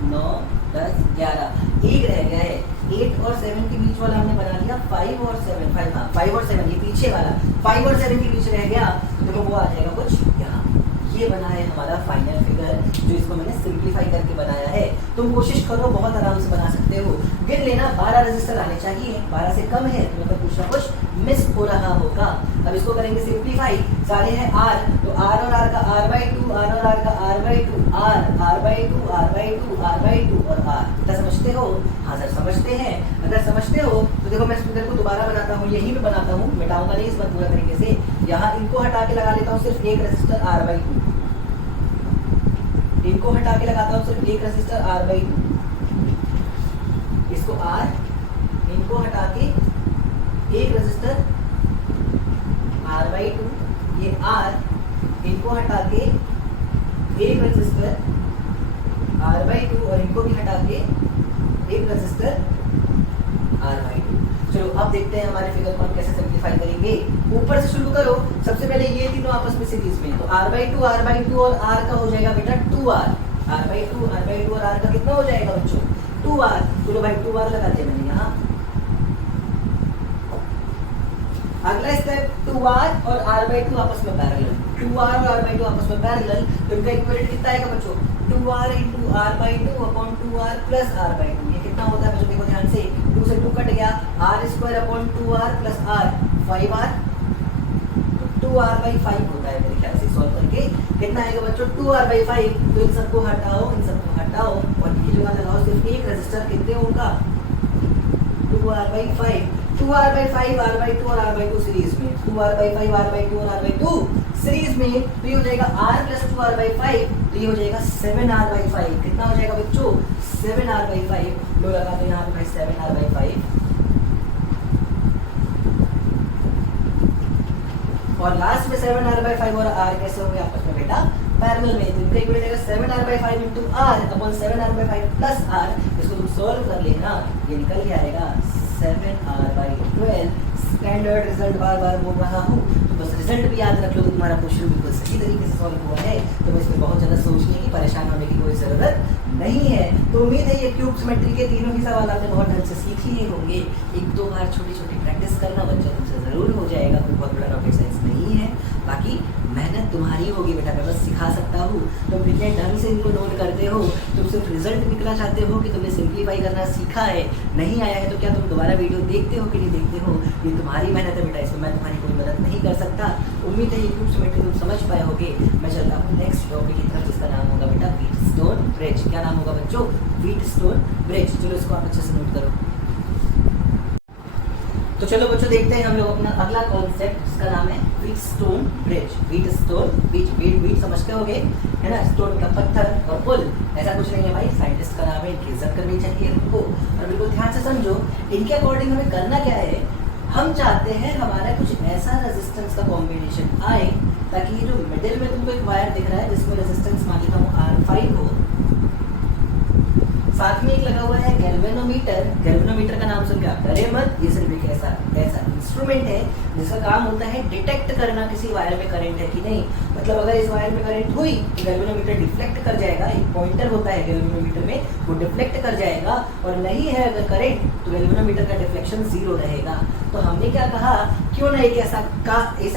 9 10 11, एक रह गया है। 8 और 7 के बीच वाला हमने बना लिया, 5 और 7 5, हाँ 5 और 7 ये पीछे वाला 5 और 7 के बीच रह गया, तो देखो वो आ जाएगा कुछ यहाँ। ये बना है हमारा फाइनल फिगर, जो इसको मैंने सिंप्लीफाई करके बनाया है। तुम कोशिश करो, बहुत आराम से बना सकते हो। गिन लेना 12 रजिस्टर आने चाहिए, 12 से कम है तो मतलब कुछ ना कुछ मिस हो रहा होगा। अब इसको करेंगे सिंप्लीफाई, सारे हैं R, तो R और R का R/2, R और R का R/2, R/2, R/2, R/2 और R। इतना समझते हो? हाँ सर समझते हैं। अगर समझते हो तो देखो मैं इस फिगर को दोबारा बनाता हूँ, यहीं पे बनाता हूँ, मिटाऊंगा नहीं इस बार पूरा तरीके से। यहाँ इनको हटा के लगा लेता हूँ सिर्फ एक रजिस्टर R/2, इनको हटा के लगाता हूँ सिर्फ एक रजिस्टर R/2, इसको R, इनको हटा के एक रजिस्टर R/2, ये R, इनको हटा के एक रजिस्टर R/2 और इनको भी हटा के एक रजिस्टर R/2। चलो अब देखते हैं हमारे फिगर को हम कैसे सिंप्लीफाई करेंगे। ऊपर से शुरू करो, सबसे पहले ये तीनों आपस में सीरीज में, तो R/2 और R का हो जाएगा बेटा 2R, R/2 और R का कितना हो जाएगा बच्चों 2R। चलो भाई 2R लगा दिया मैंने यहाँ, अगला स्टेप 2r और r/2 आपस में पैरेलल, 2r और r/2 आपस में पैरेलल, तो इनका इक्विवेलेंट कितना आएगा बच्चों, 2r into r/2 upon 2r plus r/2। ये कितना होता है बच्चों, देखो ध्यान से, 2 से 2 कट गया, r² upon 2r plus r, 5r, 2r/5 होता है मेरे ख्याल से सॉल्व करके। कितना आएगा बच्चों, 2r/5। तो इन सबको हटाओ, इन सबको हटाओ और इनकी जगह लगाओ सिर्फ एक रेजिस्टर, कितने होगा, 2r/5, 2r/5, r/2 और r/2 सीरीज में, 2r/5, r/2 और r/2 सीरीज में, तो ये हो जाएगा r प्लस 2r/5, तो ये हो जाएगा 7r/5। कितना हो जाएगा बच्चों, 7r/5। लो लगा दो यहाँ पे भाई 7r/5, और लास्ट में 7r/5 और r कैसे होंगे आपस में बेटा, पैरेलल में। तो इनका इक्वल जाएगा 7r/5 into r upon 7r/5 plus r। इसको तुम सॉल्व कर लेना, ये निकल के आएगा 7r/12। स्टैंडर्ड रिजल्ट बार बार बोल रहा हूँ, तो बस रिजल्ट भी याद रख लो तो तुम्हारा क्वेश्चन बिल्कुल सही तरीके से सॉल्व हुआ है। तो बस इसमें बहुत ज़्यादा सोचने की, परेशान होने की कोई ज़रूरत नहीं है। तो उम्मीद है ये क्यूब सिमेट्री के तीनों ही सवाल आपने बहुत ढंग से सीख लिए होंगे। एक दो बार छोटी छोटी प्रैक्टिस करना बच्चा तुमसे ज़रूर हो जाएगा, कोई बहुत बड़ा रॉकेट साइंस नहीं है। बाकी मेहनत तुम्हारी होगी बेटा, मैं बस सिखा सकता हूँ। तुम कितने ढंग से इनको नोट करते हो, तुम सिर्फ रिजल्ट निकला चाहते हो कि तुमने सिंप्लीफाई करना सीखा है, नहीं आया है तो क्या तुम दोबारा वीडियो देखते हो कि नहीं देखते हो, ये तुम्हारी मेहनत है बेटा, इसमें मैं तुम्हारी कोई मदद नहीं कर सकता। उम्मीद है ये क्यूब सिमेट्री तुम समझ पाए होगे। मैं चलता हूँ नेक्स्ट टॉपिक की तरफ, जिसका नाम होगा बेटा व्हीटस्टोन ब्रिज। क्या नाम होगा बच्चों, व्हीटस्टोन ब्रिज। चलो इसको आप अच्छे से नोट करो। तो चलो बच्चों देखते हैं हम लोग अपना अगला कॉन्सेप्ट, जिसका नाम है Wheatstone bridge. Wheatstone bridge, wheat समझते होगे है ना, स्टोन का पत्थर और पुल, ऐसा कुछ नहीं है भाई, साइंटिस्ट का नाम है, इनकी इज्जत करनी चाहिए इनको। और बिल्कुल ध्यान से समझो, इनके अकॉर्डिंग हमें करना क्या है, हम चाहते हैं हमारा कुछ ऐसा रेजिस्टेंस का कॉम्बिनेशन आए ताकि ये जो मिडिल में तुमको एक वायर दिख रहा है जिसमें रेजिस्टेंस मान लेता हूँ R5 हो, साथ में एक लगा हुआ है गैल्वेनोमीटर। गैल्वेनोमीटर का नाम सुन के आप डरे मत, ये सिर्फ एक ऐसा इंस्ट्रूमेंट है जिसका काम होता है डिटेक्ट करना किसी वायर में करंट है कि नहीं। मतलब अगर इस वायर में करंट हुई तो गैल्वेनोमीटर डिफ्लेक्ट कर जाएगा, एक पॉइंटर होता है गैल्वेनोमीटर में, वो डिफ्लेक्ट कर जाएगा। और नहीं है अगर करंट तो गैल्वेनोमीटर का डिफ्लेक्शन 0 रहेगा। तो हमने क्या कहा, क्यों ना एक ऐसा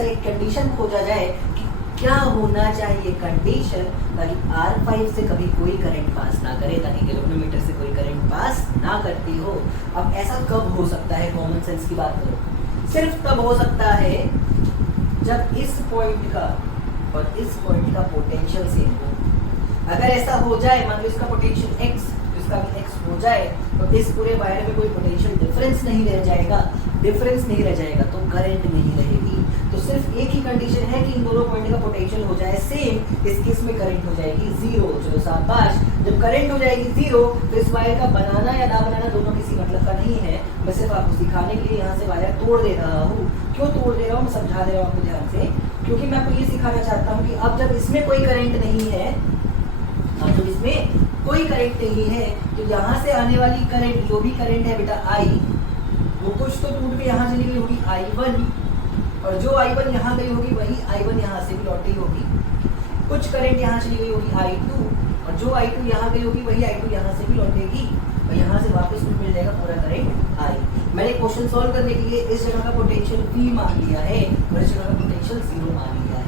एक कंडीशन खोजा जाए कि क्या होना चाहिए कंडीशन, ताकि R5 से कभी कोई करंट पास ना करे, ताकि गैल्वेनोमीटर से कोई करंट पास ना करती हो। अब ऐसा कब हो सकता है, कॉमन सेंस की बात करो, सिर्फ तब हो सकता है जब इस पॉइंट का और इस पॉइंट का पोटेंशियल सेम हो। अगर ऐसा हो जाए, मान लो इसका पोटेंशियल x, इसका भी x हो जाए, तो इस पूरे वायर में कोई पोटेंशियल डिफरेंस नहीं रह जाएगा, तो करंट नहीं रहेगी। तो सिर्फ एक ही कंडीशन है कि इन दोनों पॉइंट का पोटेंशियल हो जाए सेम, इस केस में करंट हो जाएगी 0। चलो शाबाश, जब करंट हो जाएगी 0 तो इस वायर का बनाना या ना बनाना दोनों किसी मतलब का नहीं है। मैं सिर्फ आपको दिखाने के लिए यहाँ से वायर तोड़ दे रहा हूँ। क्यों तोड़ दे रहा हूँ, मैं समझा दे रहा हूँ आपको ध्यान से, क्योंकि मैं आपको ये सिखाना चाहता हूँ कि अब जब इसमें कोई करंट नहीं है, अब जब इसमें कोई करंट नहीं है, तो यहाँ से आने वाली करंट, जो भी करंट है बेटा I, वो कुछ तो टूट के यहाँ चली गई होगी I1, और जो I1 यहाँ गई होगी वही I1 यहाँ से भी लौटी होगी। कुछ करंट यहाँ चली गई होगी I2, और जो I2 यहाँ गई होगी वही I2 यहाँ से भी लौटेगी, और यहाँ से वापस मिल जाएगा पूरा करंट I। मैंने क्वेश्चन सॉल्व करने के लिए इस जगह का पोटेंशियल V मान लिया है और इस जगह का पोटेंशियल 0 मान लिया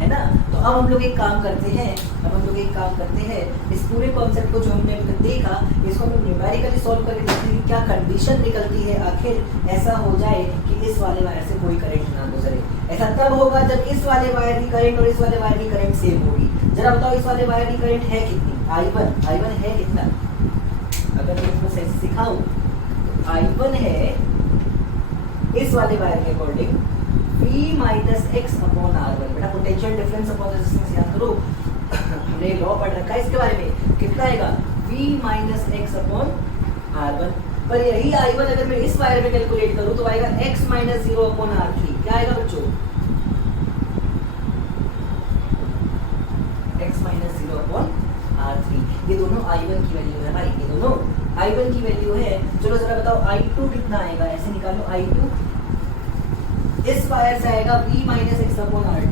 है ना। तो अब हम लोग एक काम करते हैं, इस पूरे कॉन्सेप्ट को जो हमने अभी तक देखा, इसको हम न्यूमेरिकली सॉल्व करके देखते हैं कि क्या कंडीशन निकलती है, आखिर ऐसा हो जाए कि इस वाले वायर से कोई करंट ना गुजरे। ऐसा तब होगा जब इस वाले वायर की करंट और इस वाले वायर की करंट सेम होगी। जरा बताओ इस वाले वायर की करंट है कितनी, I1 है कितना, अगर मैं इसको सही से सिखाऊं तो I1 है इस वाले वायर के according V minus x upon R1। बेटा पोटेंशियल डिफरेंस अपॉन रेजिस्टेंस याद करो, हमने लॉ पढ़ रखा है इसके बारे में। कितना आएगा, V minus x upon R1। पर यही I1 अगर मैं इस वायर में कैलकुलेट करूं तो आएगा x माइनस 0 अपॉन R3। क्या आएगा बच्चों, x माइनस 0 अपॉन R3। ये दोनों I1 की वैल्यू है भाई, ये दोनों I1 की वैल्यू है। चलो जरा बताओ I2 कितना आएगा, ऐसे निकालो। I2 इस वायर से आएगा V minus x upon R2,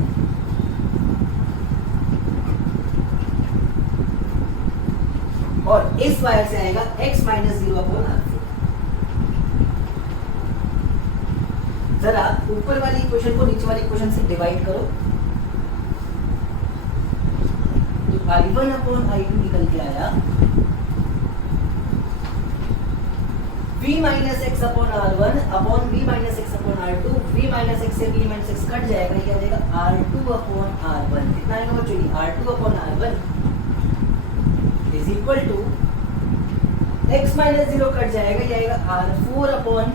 और इस वायर से आएगा x माइनस 0 अपॉन R4। जरा ऊपर वाली इक्वेशन को नीचे वाली इक्वेशन से डिवाइड करो, तो I1 अपॉन I2 निकल के आया V minus x upon R1 upon V minus x upon R2, V minus x से V माइनस एक्स कट जाएगा, ये आ जाएगा R2 अपॉन R1। कितना आएगा बच्चों? R2 upon R1 is equal to x minus 0 cut जाएगा, ये आएगा R4 अपॉन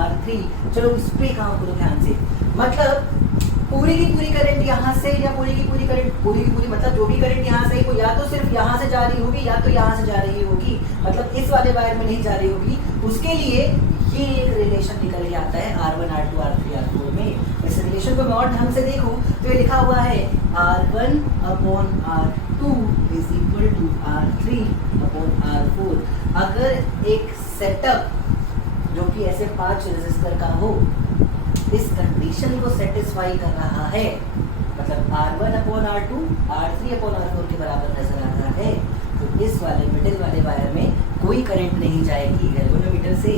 R3। चलो इस पे काम करो ध्यान से, मतलब पूरी की पूरी करंट यहाँ से या पूरी की पूरी करंट, पूरी की पूरी मतलब जो भी करंट यहाँ से, वो या तो सिर्फ यहाँ से जा रही होगी या तो यहाँ से जा रही होगी, मतलब इस वाले वायर में नहीं जा रही होगी। उसके लिए ये एक रिलेशन निकल के आता है R1 R2 R3 R4 में। इस रिलेशन को मैं और ढंग से देखूं तो ये लिखा हुआ है R1 upon R2 is equal to R3 upon R4। अगर एक सेटअप जो कि ऐसे 5 रेजिस्टर का हो, इस कंडीशन को सेटिस्फाई कर रहा है, मतलब R1 upon R2 R3 upon R4 के बराबर नजर आ रहा है, तो इस वाले मिडिल वाले वायर में कोई करंट नहीं जाएगी, गैल्वेनोमीटर से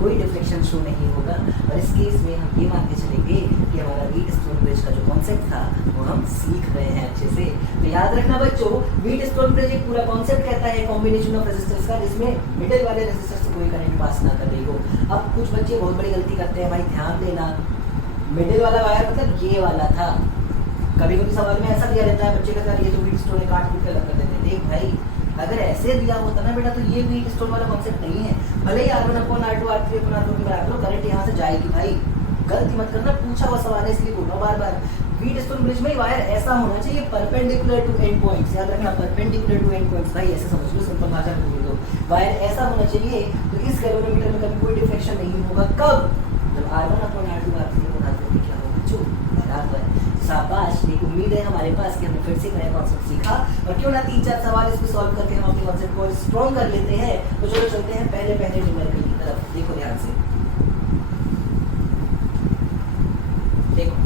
कोई डिफ्लेक्शन शो नहीं होगा। और इस केस में हम ये मान के चलेंगे कि हमारा व्हीटस्टोन ब्रिज का जो कॉन्सेप्ट था वो हम सीख रहे हैं अच्छे से। तो याद रखना बच्चों, व्हीटस्टोन ब्रिज एक पूरा कॉन्सेप्ट कहता है कॉम्बिनेशन ऑफ रेजिस्टर्स का, जिसमें मिडिल वाले रेजिस्टर से कोई करंट पास ना कर रही हो। अब कुछ बच्चे बहुत बड़ी गलती करते हैं भाई, ध्यान देना, मिडिल वाला वायर मतलब ये वाला था। कभी कभी सवाल में ऐसा दिया रहता है, बच्चे कहते हैं ये तो व्हीटस्टोन है, काट कूट के अलग कर देते हैं। देख भाई, अगर ऐसे दिया होता ना बेटा, तो ये व्हीटस्टोन वाला कॉन्सेप्ट नहीं है। भले ही R1 upon R2 R3 upon R4 के बराबर करंट यहाँ से जाएगी भाई, गलती मत करना, पूछा हुआ सवाल है इसलिए बोल रहा हूँ बार बार। व्हीटस्टोन ब्रिज में वायर ऐसा होना चाहिए परपेंडिकुलर टू एंड पॉइंट्स, याद रखना परपेंडिकुलर टू एंड पॉइंट्स, भाई ऐसे समझ लो, सिंपल भाषा में बोल दो, वायर ऐसा होना चाहिए। तो इस गैल्वेनोमीटर में कभी कोई डिफ्लेक्शन नहीं होगा। कब? जब R1 upon R2 R3 upon R4 क्या होगा बच्चों? बराबर। शाबाश, एक उम्मीद है हमारे पास कि हमने फिर से नया कॉन्सेप्ट सीखा, और क्यों ना 3-4 सवाल इसमें सॉल्व करके हम अपने कॉन्सेप्ट को स्ट्रॉन्ग कर लेते हैं। तो चलो चलते हैं पहले न्यूमेरिकल की तरफ। देखो ध्यान से, देखो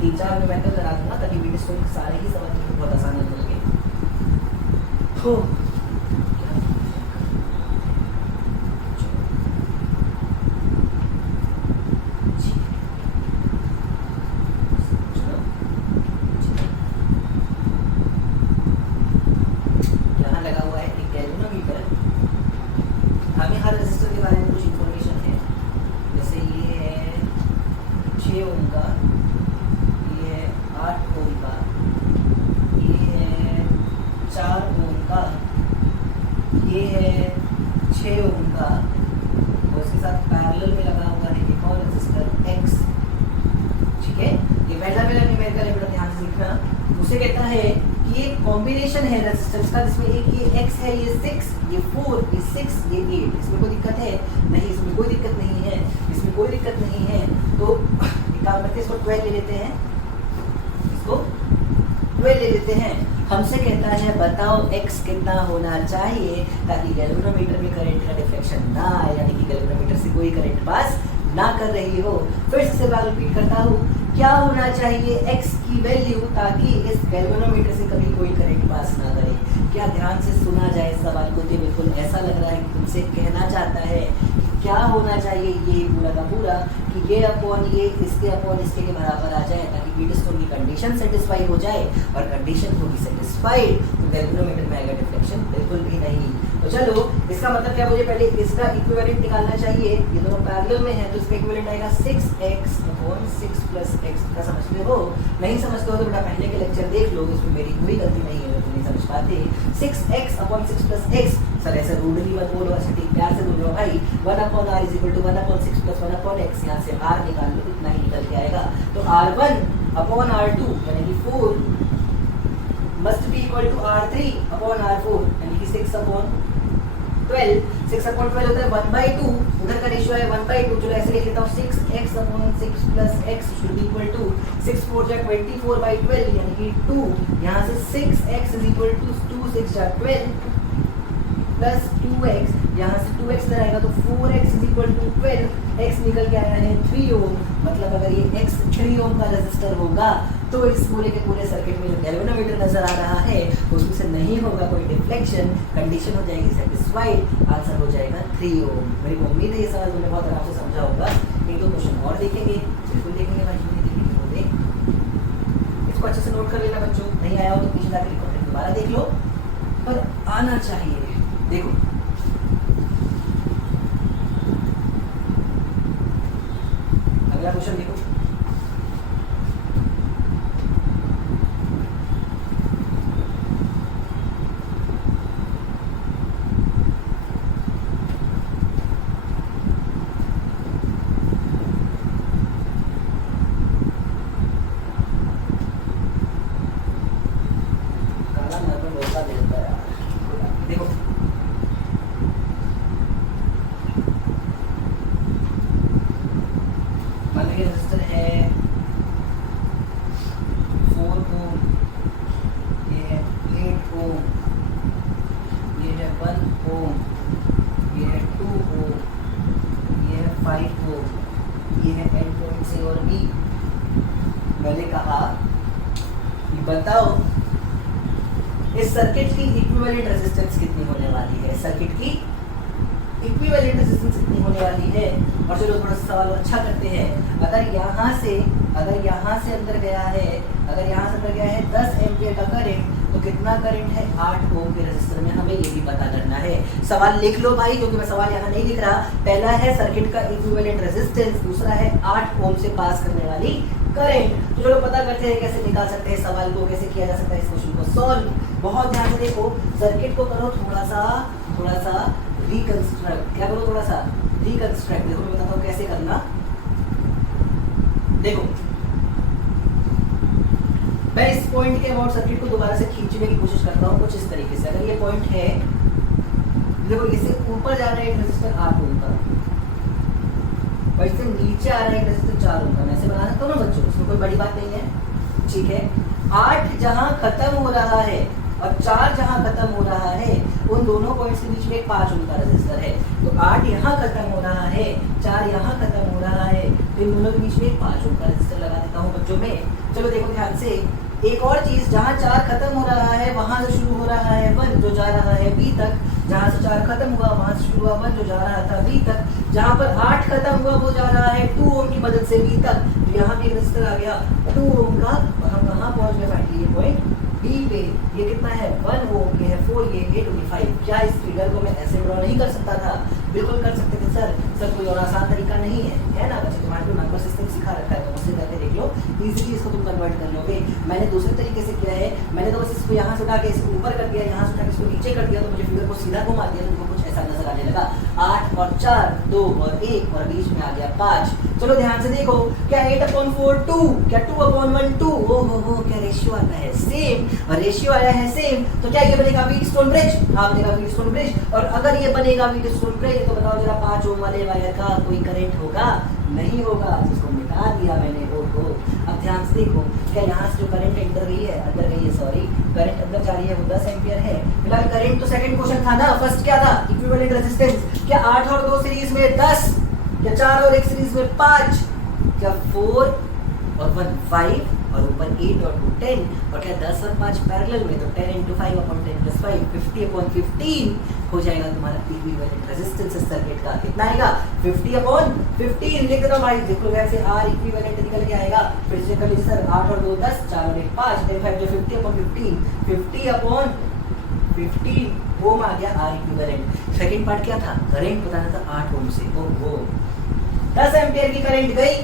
3-4 न्यूमेरिकल करा दूंगा ताकि वीडियो को सारे ही समझ में बहुत आसानी हो लगे। हो कॉम्बिनेशन है रेजिस्टेंस का, जिसमें एक ये x है, ये 6, ये 4, ये 6, ये 8। इसमें कोई दिक्कत है? नहीं, इसमें कोई दिक्कत नहीं है, इसमें कोई दिक्कत नहीं है। तो एक काम करते हैं, इसको 12 ले लेते हैं, इसको 12 ले लेते हैं। हमसे कहता है बताओ x कितना होना चाहिए ताकि गैल्वेनोमीटर में करंट का डिफ्लेक्शन ना आए, यानी कि गैल्वेनोमीटर से कोई करंट पास ना कर रही हो। फिर से मैं रिपीट करता हूँ, क्या होना चाहिए x की वैल्यू ताकि इस गैल्वेनोमीटर से कभी कोई करंट पास ना करे। क्या ध्यान से सुना जाए इस सवाल को? तो बिल्कुल ऐसा लग रहा है कि तुमसे कहना चाहता है कि क्या होना चाहिए ये पूरा का पूरा कि ये अपॉन ये इसके अपॉन इसके के बराबर आ जाए ताकि व्हीटस्टोन की कंडीशन सेटिस्फाई हो जाए, और कंडीशन होगी सेटिस्फाइड तो गैल्वेनोमीटर में आएगा डिफ्लेक्शन बिल्कुल भी नहीं। तो चलो, इसका मतलब क्या, मुझे पहले इसका इक्विवेलेंट निकालना चाहिए। ये दोनों पैरेलल में है तो इसका इक्विवेलेंट आएगा 6x अपॉन 6 प्लस x। क्या समझते हो? नहीं समझते हो तो बेटा पहले के लेक्चर देख लो, इसमें मेरी कोई गलती नहीं है, तो नहीं समझ पाते। 6x upon 6 plus x, sir ऐसे रूडली मत बोलो, अच्छा ठीक प्यार से बोल रहा भाई। 1 upon r is equal to 1 upon 6 plus 1 upon x, यहाँ से r निकाल लो, इतना ही निकल के आएगा। तो r1 अपॉन r2 यानी कि 4 must be equal to r3 upon r4 यानी कि 6 अपॉन 12। 6 अपॉन 12 होता है 1/2, उधर का रेशियो है 1/2। चलो ऐसे लिख लेता हूँ, 6x upon 6 plus x should be equal to 6 4 जा 24/12 यानी कि 2। यहाँ से 6x इज इक्वल टू 2 6 जा 12 प्लस 2x, यहाँ से 2x इधर आएगा तो 4x is equal to 12। x निकल के आया है 3 ओम, मतलब अगर ये x 3 ओम का रेजिस्टर होगा तो इस पूरे के पूरे सर्किट में जो गैल्वेनोमीटर नजर आ रहा है उसमें से नहीं होगा कोई डिफ्लेक्शन, कंडीशन हो जाएगी सेटिस्फाइड, आंसर हो जाएगा 3 ओम। मेरी उम्मीद है ये सवाल तुमने बहुत आराम से समझा होगा। एक दो क्वेश्चन और देखेंगे, बिल्कुल देखेंगे भाई, नहीं देखेंगे तो देख। इसको अच्छे से नोट कर लेना बच्चों, नहीं आया हो तो पीछे जाकर रिकॉर्डिंग दोबारा देख लो, पर आना चाहिए। देखो अगला क्वेश्चन देखो, मैंने कहा कि बताओ इस सर्किट की इक्विवेलेंट रेजिस्टेंस कितनी होने वाली है, सर्किट की इक्विवेलेंट रेजिस्टेंस कितनी होने वाली है। और चलो थोड़ा सा सवाल अच्छा करते हैं। अगर यहाँ से अंदर गया है, अगर यहाँ से अंदर गया है 10 एम्पियर का करंट, तो कितना करंट है 8 ओम के रेजिस्टर में, हमें ये भी पता करना है। सवाल लिख लो भाई, क्योंकि मैं सवाल यहाँ नहीं लिख रहा। पहला है सर्किट का इक्विवेलेंट रेजिस्टेंस, दूसरा है 8 ओम से पास करने वाली करंट। तो चलो पता करते हैं कैसे निकाल सकते हैं सवाल को, कैसे किया जा सकता है इस क्वेश्चन को सॉल्व। बहुत ध्यान से देखो, सर्किट को करो थोड़ा सा रिकंस्ट्रक्ट। क्या करो, थोड़ा सा रिकंस्ट्रक्ट। देखो मैं बताता हूँ कैसे करना। देखो मैं इस पॉइंट के अबाउट सर्किट को दोबारा से खींचने की कोशिश करता हूँ कुछ इस तरीके से। अगर ये पॉइंट है, देखो इससे ऊपर जा रहा है एक रेजिस्टर 8 ओम का, और इससे नीचे आ रहा है एक रेजिस्टर 4 ओम का। मैं ऐसे बना सकता हूँ ना बच्चों, इसमें कोई बड़ी बात नहीं है, ठीक है। 8 जहाँ खत्म हो रहा है और 4 जहाँ खत्म हो रहा है, उन दोनों पॉइंट्स के बीच में एक 5 ओम का रेजिस्टर है। तो 8 यहाँ खत्म हो रहा है, 4 यहाँ खत्म हो रहा है, तो इन दोनों के बीच में एक 5 ओम का रेजिस्टर लगा देता हूँ बच्चों में। चलो देखो ध्यान से, एक और चीज, जहाँ 4 खत्म हो रहा है वहां से शुरू हो रहा है 1 जो जा रहा है B तक, जहाँ से 4 खत्म हुआ वहां से शुरू हुआ 1 जो जा रहा था B तक, जहाँ पर 8 खत्म हुआ वो जा रहा है 2 ओम की मदद से B तक। तो यहाँ पे एक रेजिस्टर आ गया 2 ओम का, और हम कहाँ पहुंच गए फाइनली, ये पॉइंट B पे। ये कितना है 1 ओम, ये है 4, ये 8 ओम 5। क्या इस फिगर को मैं ऐसे ड्रॉ नहीं कर सकता था? बिल्कुल कर सकते थे सर कोई और आसान तरीका नहीं है ना बच्चे? तुम्हारे को नंबर सिस्टम सिखा रखा है, तो मुझसे करके देख लो, इजीली इसको तुम कन्वर्ट कर लोगे। मैंने दूसरे तरीके से किया है, मैंने तो बस इसको यहाँ से उठा के इसको ऊपर कर दिया, यहाँ से उठा के इसको नीचे कर दिया, तो मुझे फिगर को सीधा घुमा दिया, तो तुमको कुछ ऐसा नजर आने लगा। 8 और 4, 2 और 1, और बीच में आ गया 5। चलो ध्यान से देखो, क्या 8/4 2, क्या 2/1 2? ओहो, क्या रेशियो आता है सेम, और रेशियो आया है सेम, तो क्या ये बनेगा व्हीटस्टोन ब्रिज? हाँ बनेगा व्हीटस्टोन ब्रिज। और अगर ये बनेगा व्हीटस्टोन ब्रिज, तो बताओ जरा 5 ओम वाले वायर का कोई करंट होगा? नहीं होगा, जिसको मिटा दिया मैंने। ओहो, अब ध्यान से देखो, क्या यहाँ से जो करंट अंदर गई है, करंट अंदर जा रही है, वो 10 एम्पियर है। फिलहाल करंट तो सेकंड क्वेश्चन था ना, फर्स्ट क्या था? Equivalent resistance. क्या 8 और 2 सीरीज में 10, क्या 4 और 1 सीरीज में 5, क्या 4 और 1 5, और ऊपर 8 और 2 10, और क्या 10 और 5 पैरेलल में, तो 10 × 5/10 + 5 50/15 हो जाएगा तुम्हारा इक्विवेलेंट रेजिस्टेंस सर्किट का। कितना आएगा? 50/15 लिख दो भाई। देखो वैसे R इक्विवेलेंट निकल के आएगा, फिर से कर लीजिए सर। 8 और 2 10, 4 और 1 5, 10 5 जो 50/15, 50/15 ओम आ गया R इक्विवेलेंट। सेकंड पार्ट क्या था? करंट बताना था 8 ओम से। ओहो, 10 एम्पियर की करंट गई,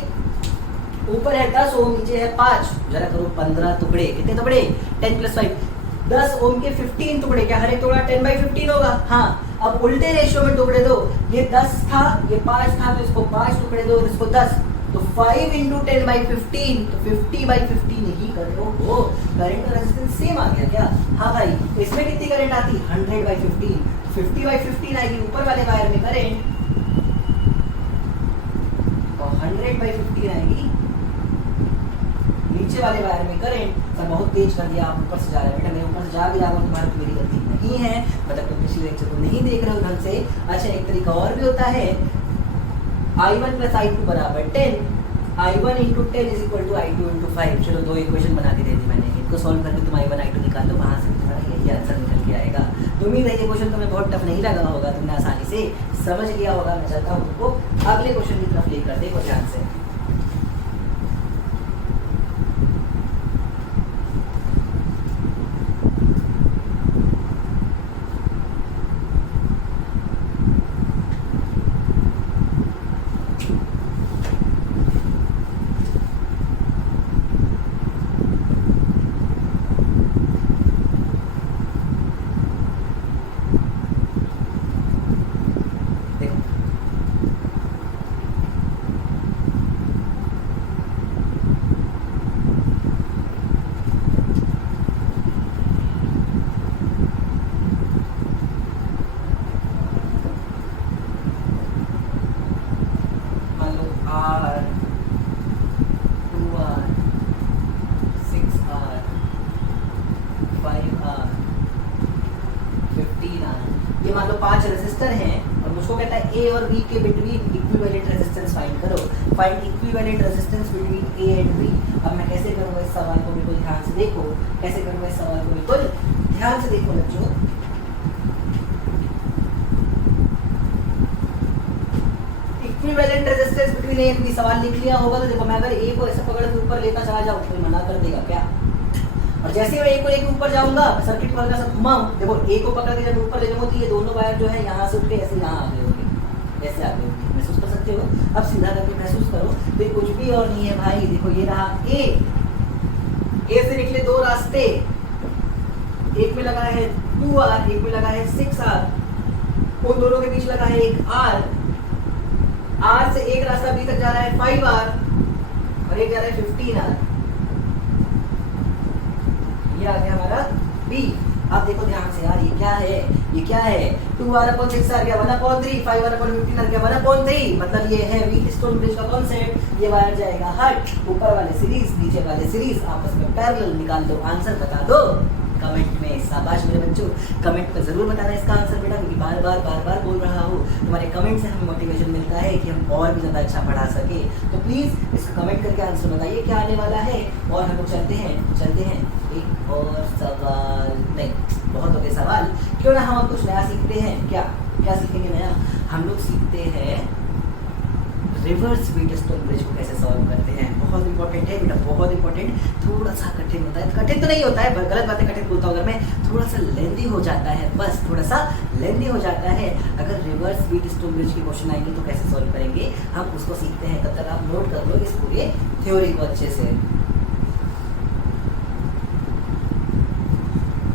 ऊपर है 10 ओम, नीचे है 5, जरा करो 15 टुकड़े। कितने टुकड़े? 10 + 5, 10 ओम के 15 टुकड़े। क्या हर एक टुकड़ा 10/15 होगा? हाँ। अब उल्टे रेशियो में टुकड़े दो, ये 10 था, ये 5 था, तो इसको 5 टुकड़े दो, इसको 10, तो 5 × 10/15, तो 50/15 ही कर लो। हो, करंट का रेजिस्टेंस सेम आ गया क्या? हाँ भाई। तो इसमें कितनी करंट आती? 100/15, 50/15 आएगी ऊपर वाले वायर में करंट, और 100/15 आएगी नीचे वाले वायर में करंट। सर बहुत तेज कर दिया, आप ऊपर से जा रहे हैं। बेटा मैं ऊपर से जा भी रहा हूँ, तुम्हारी तो मेरी गलती नहीं है, मतलब तुम पिछले लेक्चर को नहीं देख रहे हो ढंग से। अच्छा, एक तरीका और भी होता है, I1 + I2 = 10, I1 into 10 is equal to I2 into 5। चलो दो इक्वेशन बना के दे दी मैंने, इनको सॉल्व करके तुम I1 I2 निकाल दो, वहाँ से तुम्हारा यही आंसर निकल के आएगा। तो उम्मीद है ये क्वेश्चन तुम्हें बहुत टफ नहीं लगा होगा, तुमने आसानी से समझ लिया होगा। मैं चलता हूँ तुमको अगले क्वेश्चन की तरफ लेकर, देखो ध्यान से। R 2R 6R 5R 15R, ये मान लो 5 रेजिस्टर हैं और मुझको कहता है A और B के बिटवीन इक्विवेलेंट रेजिस्टेंस फाइंड करो। Find equivalent resistance between A and B। अब मैं कैसे करूँगा इस सवाल को, बिल्कुल ध्यान से देखो। कैसे करूँगा इस सवाल को, बिल्कुल ध्यान से देखो बच्चों। Equivalent resistance between A and B सवाल लिख लिया होगा तो देखो, मैं अगर A को ऐसे पकड़ के ऊपर लेता चला जाऊँ तो मना कर देगा क्या? और जैसे मैं A को लेके ऊपर जाऊंगा, सर्किट को हल्का सा घुमाऊं, देखो A को पकड़ के जब ऊपर ले जाऊंगा तो ये दोनों वायर जो है यहाँ से उठ के ऐसे यहाँ आ गए होंगे, ऐसे आ गए होंगे। महसूस कर सकते हो? अब सीधा करके महसूस करो, तो कुछ भी और नहीं है भाई। देखो ये रहा A से निकले दो रास्ते, एक में लगा है 2R, एक में लगा है 6R, उन दोनों के बीच लगा है एक R से एक रास्ता B तक जा रहा है 5R और एक जा रहा है 15R। ये आ गया हमारा B। अब देखो ध्यान से यार, ये क्या है, ये क्या है? 2R/6R गया 1/3, 5R/15R गया 1/3। मतलब ये है व्हीटस्टोन ब्रिज का कॉन्सेप्ट। ये वायर जाएगा हट, ऊपर वाले सीरीज नीचे वाले सीरीज आपस में पैरेलल। निकाल दो आंसर, बता दो कमेंट में। शाबाश मेरे बच्चों, कमेंट में जरूर बताना इसका आंसर बेटा, क्योंकि बार बार बोल रहा हूँ। तुम्हारे कमेंट से हमें मोटिवेशन मिलता है कि हम और भी ज़्यादा अच्छा पढ़ा सके। तो प्लीज़ इसका कमेंट करके आंसर बताइए क्या आने वाला है। और हम लोग चलते हैं एक और सवाल, नहीं बहुत हो गए सवाल, क्यों ना हम कुछ नया सीखते हैं। क्या सीखेंगे नया? हम लोग सीखते हैं रिवर्स व्हीटस्टोन ब्रिज को कैसे सॉल्व करते हैं। बहुत इंपॉर्टेंट है बेटा, बहुत इंपॉर्टेंट। थोड़ा सा कठिन होता है, कठिन तो नहीं होता है, गलत बातें कठिन बोलता हूँ अगर मैं, थोड़ा सा लेंदी हो जाता है, बस थोड़ा सा लेंदी हो जाता है। अगर रिवर्स व्हीटस्टोन ब्रिज के क्वेश्चन आएंगे तो कैसे सॉल्व करेंगे हम उसको सीखते हैं। तब तक आप नोट कर लो इस पूरे थ्योरी को अच्छे से।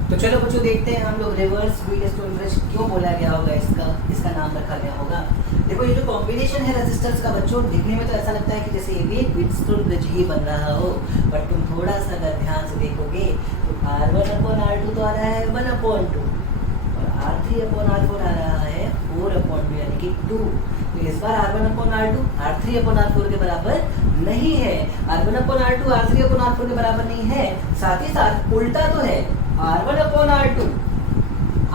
तो चलो बच्चों देखते हैं हम लोग रिवर्स व्हीटस्टोन ब्रिज क्यों बोला गया होगा, इसका नाम रखा गया होगा। देखो ये जो कॉम्बिनेशन है रेजिस्टेंस का बच्चों, दिखने में तो ऐसा लगता है कि जैसे ये भी एक व्हीटस्टोन ब्रिज ही बन रहा हो, बट तुम थोड़ा सा अगर ध्यान से देखोगे तो R1/R2 तो आ रहा है 1/2 और R3/R4 आ रहा है 4/2 यानी कि 2। तो इस बार R1/R2 R3/R4 के बराबर नहीं है। R1/R2 R3/R4 के बराबर नहीं है, साथ ही साथ उल्टा तो है, R1/R2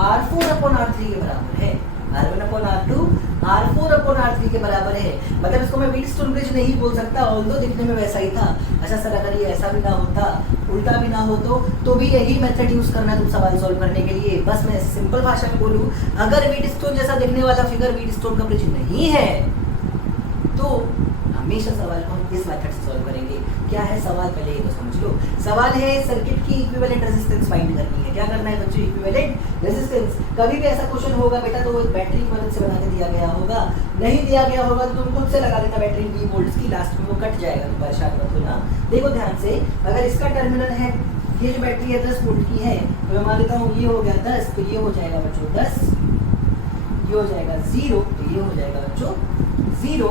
R4/R3 के बराबर है। R1/R2 R4/R3 के बराबर है। मतलब इसको मैं व्हीटस्टोन ब्रिज नहीं बोल सकता, ऑल्दो दिखने में वैसा ही था। अच्छा सर, अगर ये ऐसा भी ना होता, उल्टा भी ना हो तो भी यही मेथड यूज करना है तुम सवाल सॉल्व करने के लिए। बस मैं सिंपल भाषा में बोलूं, अगर व्हीटस्टोन जैसा दिखने वाला फिगर व्हीटस्टोन का ब्रिज नहीं है तो हमेशा सवाल को हम इस मेथड से सॉल्व करेंगे। क्या है सवाल, पहले ये तो समझ लो। सवाल है सर्किट की इक्विवेलेंट रेजिस्टेंस फाइंड करनी है। क्या करना है बच्चों? Equivalent resistance. कभी भी ऐसा क्वेश्चन होगा बेटा तो वो बैटरी की मदद से बना के दिया गया होगा, नहीं दिया गया होगा तो तुम खुद से लगा देना बैटरी 20 वोल्ट्स की, लास्ट में वो कट जाएगा, तो परेशान मत होना। देखो ध्यान से, अगर इसका टर्मिनल है, ये जो बैटरी है 10 वोल्ट की है, तो मैं मान लेता हूँ ये हो गया 10, तो ये हो जाएगा बच्चों 10, ये हो जाएगा 0, तो ये हो जाएगा बच्चों 0।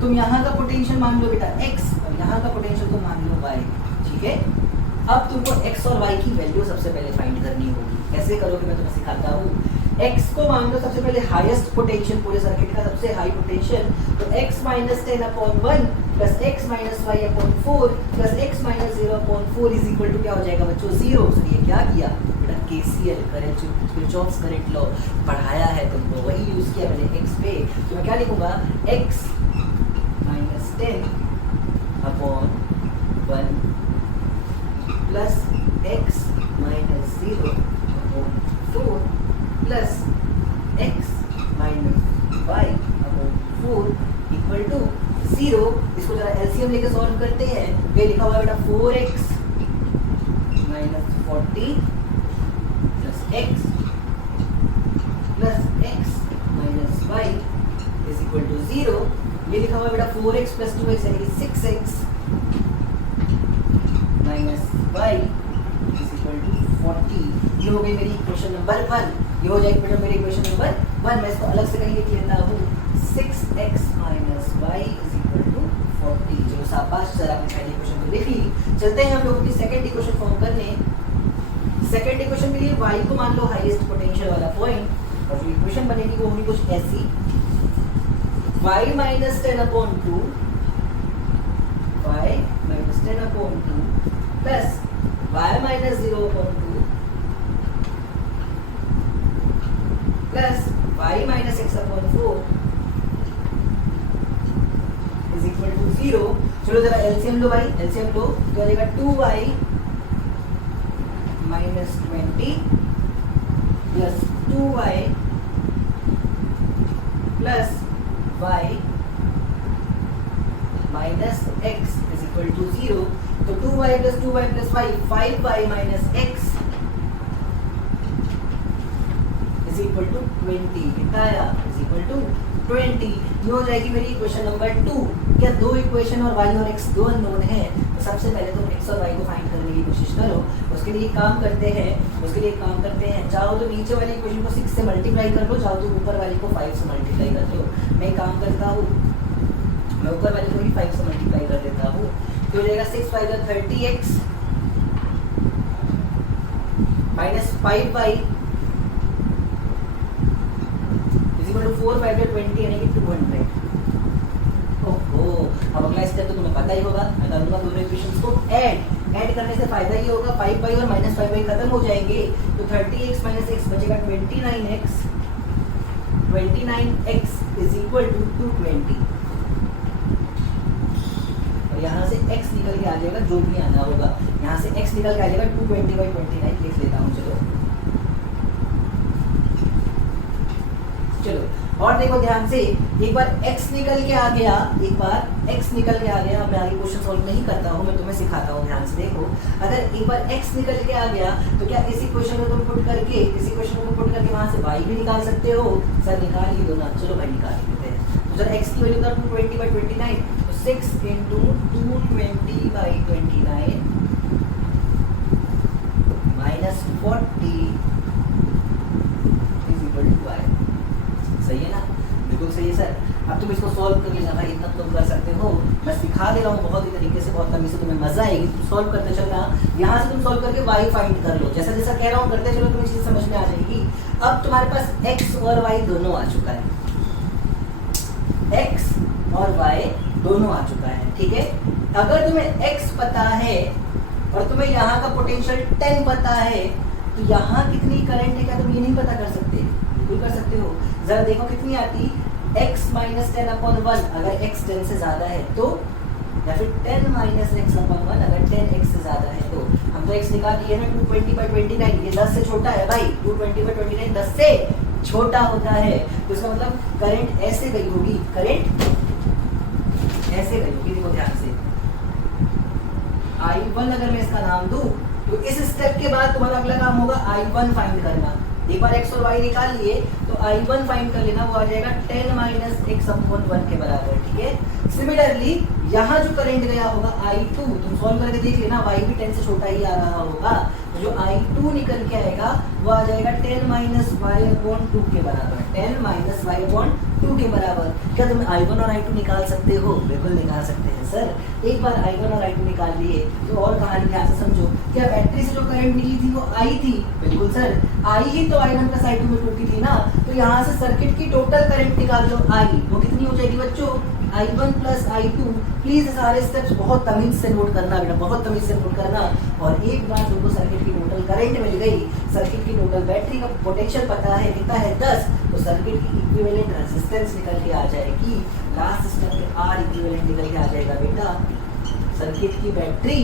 तुम यहाँ का पोटेंशियल मान लो बेटा x और यहाँ का पोटेंशियल तुम मान लो y, ठीक है। अब तुमको x और y की वैल्यू सबसे पहले फाइंड करनी होगी। कैसे करोगे मैं तुम्हें सिखाता हूँ। x को मान लो सबसे पहले हाईएस्ट पोटेंशियल, पूरे सर्किट का सबसे हाई पोटेंशियल, तो x - 10/1 plus x - y/4 plus x - 0/4 is equal to क्या हो जाएगा बच्चों? 0। सर ये क्या किया बेटा? KCL किरचॉफ्स करंट लॉ पढ़ाया है तुमको, वही यूज किया मैंने x पे। तो मैं क्या लिखूंगा? x - 10 upon 1 plus x minus 0 upon 4 plus x minus y upon 4 equal to 0। इसको जरा एलसीएम लेके सॉल्व करते हैं। ये लिखा हुआ है बेटा 4x minus 40 plus x minus y is equal to 0। ये लिखा हुआ है बेटा 4x प्लस 2x यानी कि 6x minus y is equal to 40। ये हो गई मेरी इक्वेशन नंबर 1। ये हो जाएगी बेटा मेरी इक्वेशन नंबर 1। मैं इसको अलग से कहीं लिख लेता हूँ 6x minus y is equal to 40। चलो शाबाश सर, आपने पहली इक्वेशन को लिख ली। चलते हैं हम लोग की सेकंड इक्वेशन फॉर्म करने। सेकंड इक्वेशन के लिए y को मान लो हाईएस्ट पोटेंशियल वाला पॉइंट, और जो इक्वेशन बनेगी वो होगी कुछ ऐसी y minus 10 upon 2 y minus 10 upon 2 plus y minus 0 upon 2 plus y minus x upon 4 is equal to 0। चलो जरा एलसीएम लो भाई, एलसीएम लो तो आ जाएगा 2y minus 20 plus 2y plus y minus x is equal to 0। तो 2y plus y 5y minus x is equal to 20। कितना आया? Is equal to 20। ये हो जाएगी मेरी इक्वेशन नंबर 2। क्या दो इक्वेशन और y और x दो अननोन है, तो सबसे पहले तुम x और y को फाइंड करने की कोशिश करो। उसके लिए काम करते हैं चाहो तो नीचे वाली इक्वेशन को 6 से मल्टीप्लाई कर लो, चाहो तो ऊपर वाली को 5 से मल्टीप्लाई कर लो। मैं काम करता हूँ, मैं ऊपर वाली को ही 5 से मल्टीप्लाई कर देता हूँ। तो हो जाएगा 6 5 30x minus 5y is equal to 4 5 20 यानी कि 200। ओहो, अब अगला स्टेप तो तुम्हें पता ही होगा। मैं करूंगा दोनों इक्वेशंस को ऐड करने से फायदा ये होगा 5y और माइनस 5y खत्म हो जाएंगे। तो 30x माइनस x बचेगा 29x इज इक्वल टू 220। और यहाँ से x निकल के आ जाएगा, जो भी आना होगा यहाँ से x निकल के आ जाएगा 220/29 लिख लेता हूँ। चलो और देखो ध्यान से, एक बार x निकल के आ गया, अब मैं आगे क्वेश्चन सॉल्व नहीं करता हूँ, मैं तुम्हें सिखाता हूँ। ध्यान से देखो, अगर एक बार x निकल के आ गया तो क्या इस इक्वेशन को तुम पुट करके वहां से y भी निकाल सकते हो? सर निकाल ही दो ना। चलो भाई निकाल ही देते हैं। तो जरा x की वैल्यू था 220/29, तो 6 × 220/29 minus 40 is equal to y। सही है ना? बिल्कुल सही है सर। अब तुम इसको सॉल्व कर लेना भाई, इतना तुम कर सकते हो। मैं सिखा दे रहा हूँ बहुत ही तरीके से, बहुत तमीज़ से, तुम्हें मजा आएगी। तुम सॉल्व करते चलना, यहाँ से तुम सॉल्व करके y फाइंड कर लो। जैसा जैसा कह रहा हूँ करते चलो, तुम्हें चीज़ समझ में आ जाएगी। अब तुम्हारे पास x और y दोनों आ चुका है, x और y दोनों आ चुका है, ठीक है। अगर तुम्हें x पता है और तुम्हें यहाँ का पोटेंशियल 10 पता है, तो यहाँ कितनी करंट है क्या तुम ये नहीं पता कर सकते? बिल्कुल कर सकते हो। जरा देखो कितनी आती, x माइनस 10/1 अगर x 10 से ज्यादा है तो, या फिर 10 माइनस x/1 अगर 10x से ज्यादा है तो। हम तो x निकाल लिए ना 220/29, ये 10 से छोटा है भाई। 220/29 10 से छोटा होता है, तो इसका मतलब करंट ऐसे गई होगी, देखो ध्यान से। I1 अगर मैं इसका नाम दूं, तो इस स्टेप के बाद तुम्हारा अगला काम होगा I1 फाइंड करना। एक बार x और y निकाल लिए तो I1 फाइंड कर लेना, वो आ जाएगा 10 माइनस x/1 के बराबर, ठीक है। सिमिलरली यहाँ जो करंट गया होगा I2, तुम सॉल्व करके देख लेना, y भी 10 से छोटा ही आ रहा होगा, तो जो I2 निकल के आएगा वो आ जाएगा 10 माइनस y/2 के बराबर, 10 माइनस y/2 के बराबर। क्या तुम I1 और I2 निकाल सकते हो? बिल्कुल निकाल सकते हैं सर। एक बार I1 और I2 निकाल लिए तो और कहानी ध्यान से समझो। क्या बैटरी से जो करंट निकली थी वो I थी? बिल्कुल सर, I ही तो I1 प्लस I2 में टूटी थी ना। तो यहाँ से सर्किट की टोटल करंट निकाल लो I, वो कितनी हो जाएगी बच्चों? I1 plus I2। प्लीज सारे स्टेप्स बहुत तमीज से नोट करना बेटा, बहुत तमीज से नोट करना। और एक बार तुमको सर्किट की टोटल करंट मिल गई, सर्किट की टोटल बैटरी का पोटेंशियल पता है कितना है 10, तो सर्किट की इक्विवेलेंट रेजिस्टेंस निकल के आ जाएगी। लास्ट स्टेप पे R इक्विवेलेंट निकल के आ जाएगा बेटा सर्किट की बैटरी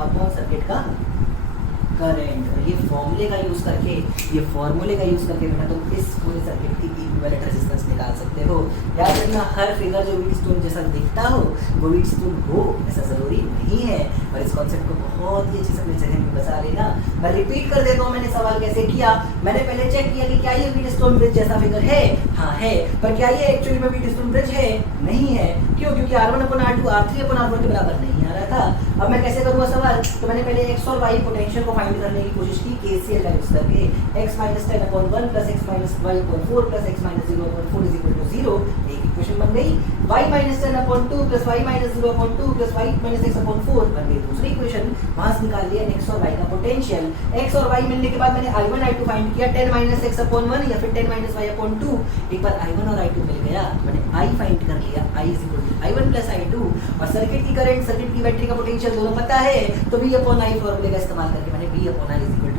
अपॉन सर्किट का करंट। और ये फॉर्मूले का यूज करके बेटा तुम इस पूरे सर्किट की इक्विवेलेंट रेजिस्टेंस निकाल सकते हो। याद रखना, हर फिगर जो व्हीटस्टोन जैसा दिखता हो वो व्हीटस्टोन हो ऐसा जरूरी नहीं है। और इस कॉन्सेप्ट को बहुत ही अच्छे से अपने जहन में बसा लेना। मैं रिपीट कर देता हूँ, मैंने सवाल कैसे किया। मैंने पहले चेक किया कि क्या ये व्हीटस्टोन ब्रिज जैसा फिगर है, हाँ है, पर क्या ये एक्चुअली में व्हीटस्टोन ब्रिज है, नहीं है। क्यों? क्योंकि R1/R2 R3/R1 के बराबर नहीं आ रहा था। अब मैं कैसे करूँगा सवाल, तो मैंने पहले x और y पोटेंशियल को फाइंड करने की कोशिश की KCL का यूज करके। x - 10/1 + x - y/4 + x - 0/4 = 0, एक इक्वेशन बन गई। y - 10/2 + y - 0/2 + y - x/4 बन गई दूसरी इक्वेशन। वहां से निकाल लिया x और y का पोटेंशियल। x और y मिलने के बाद मैंने I1 I2 फाइंड किया, 10 - x/1 या फिर 10 - y/2। एक बार I1 और I2 मिल गया तो मैंने I फाइंड कर लिया, I = I1 + I2। और सर्किट की करंट, सर्किट की बैटरी का पोटेंशियल दोनों पता है, तो V/I फॉर्मूले का इस्तेमाल करके मैंने V/I =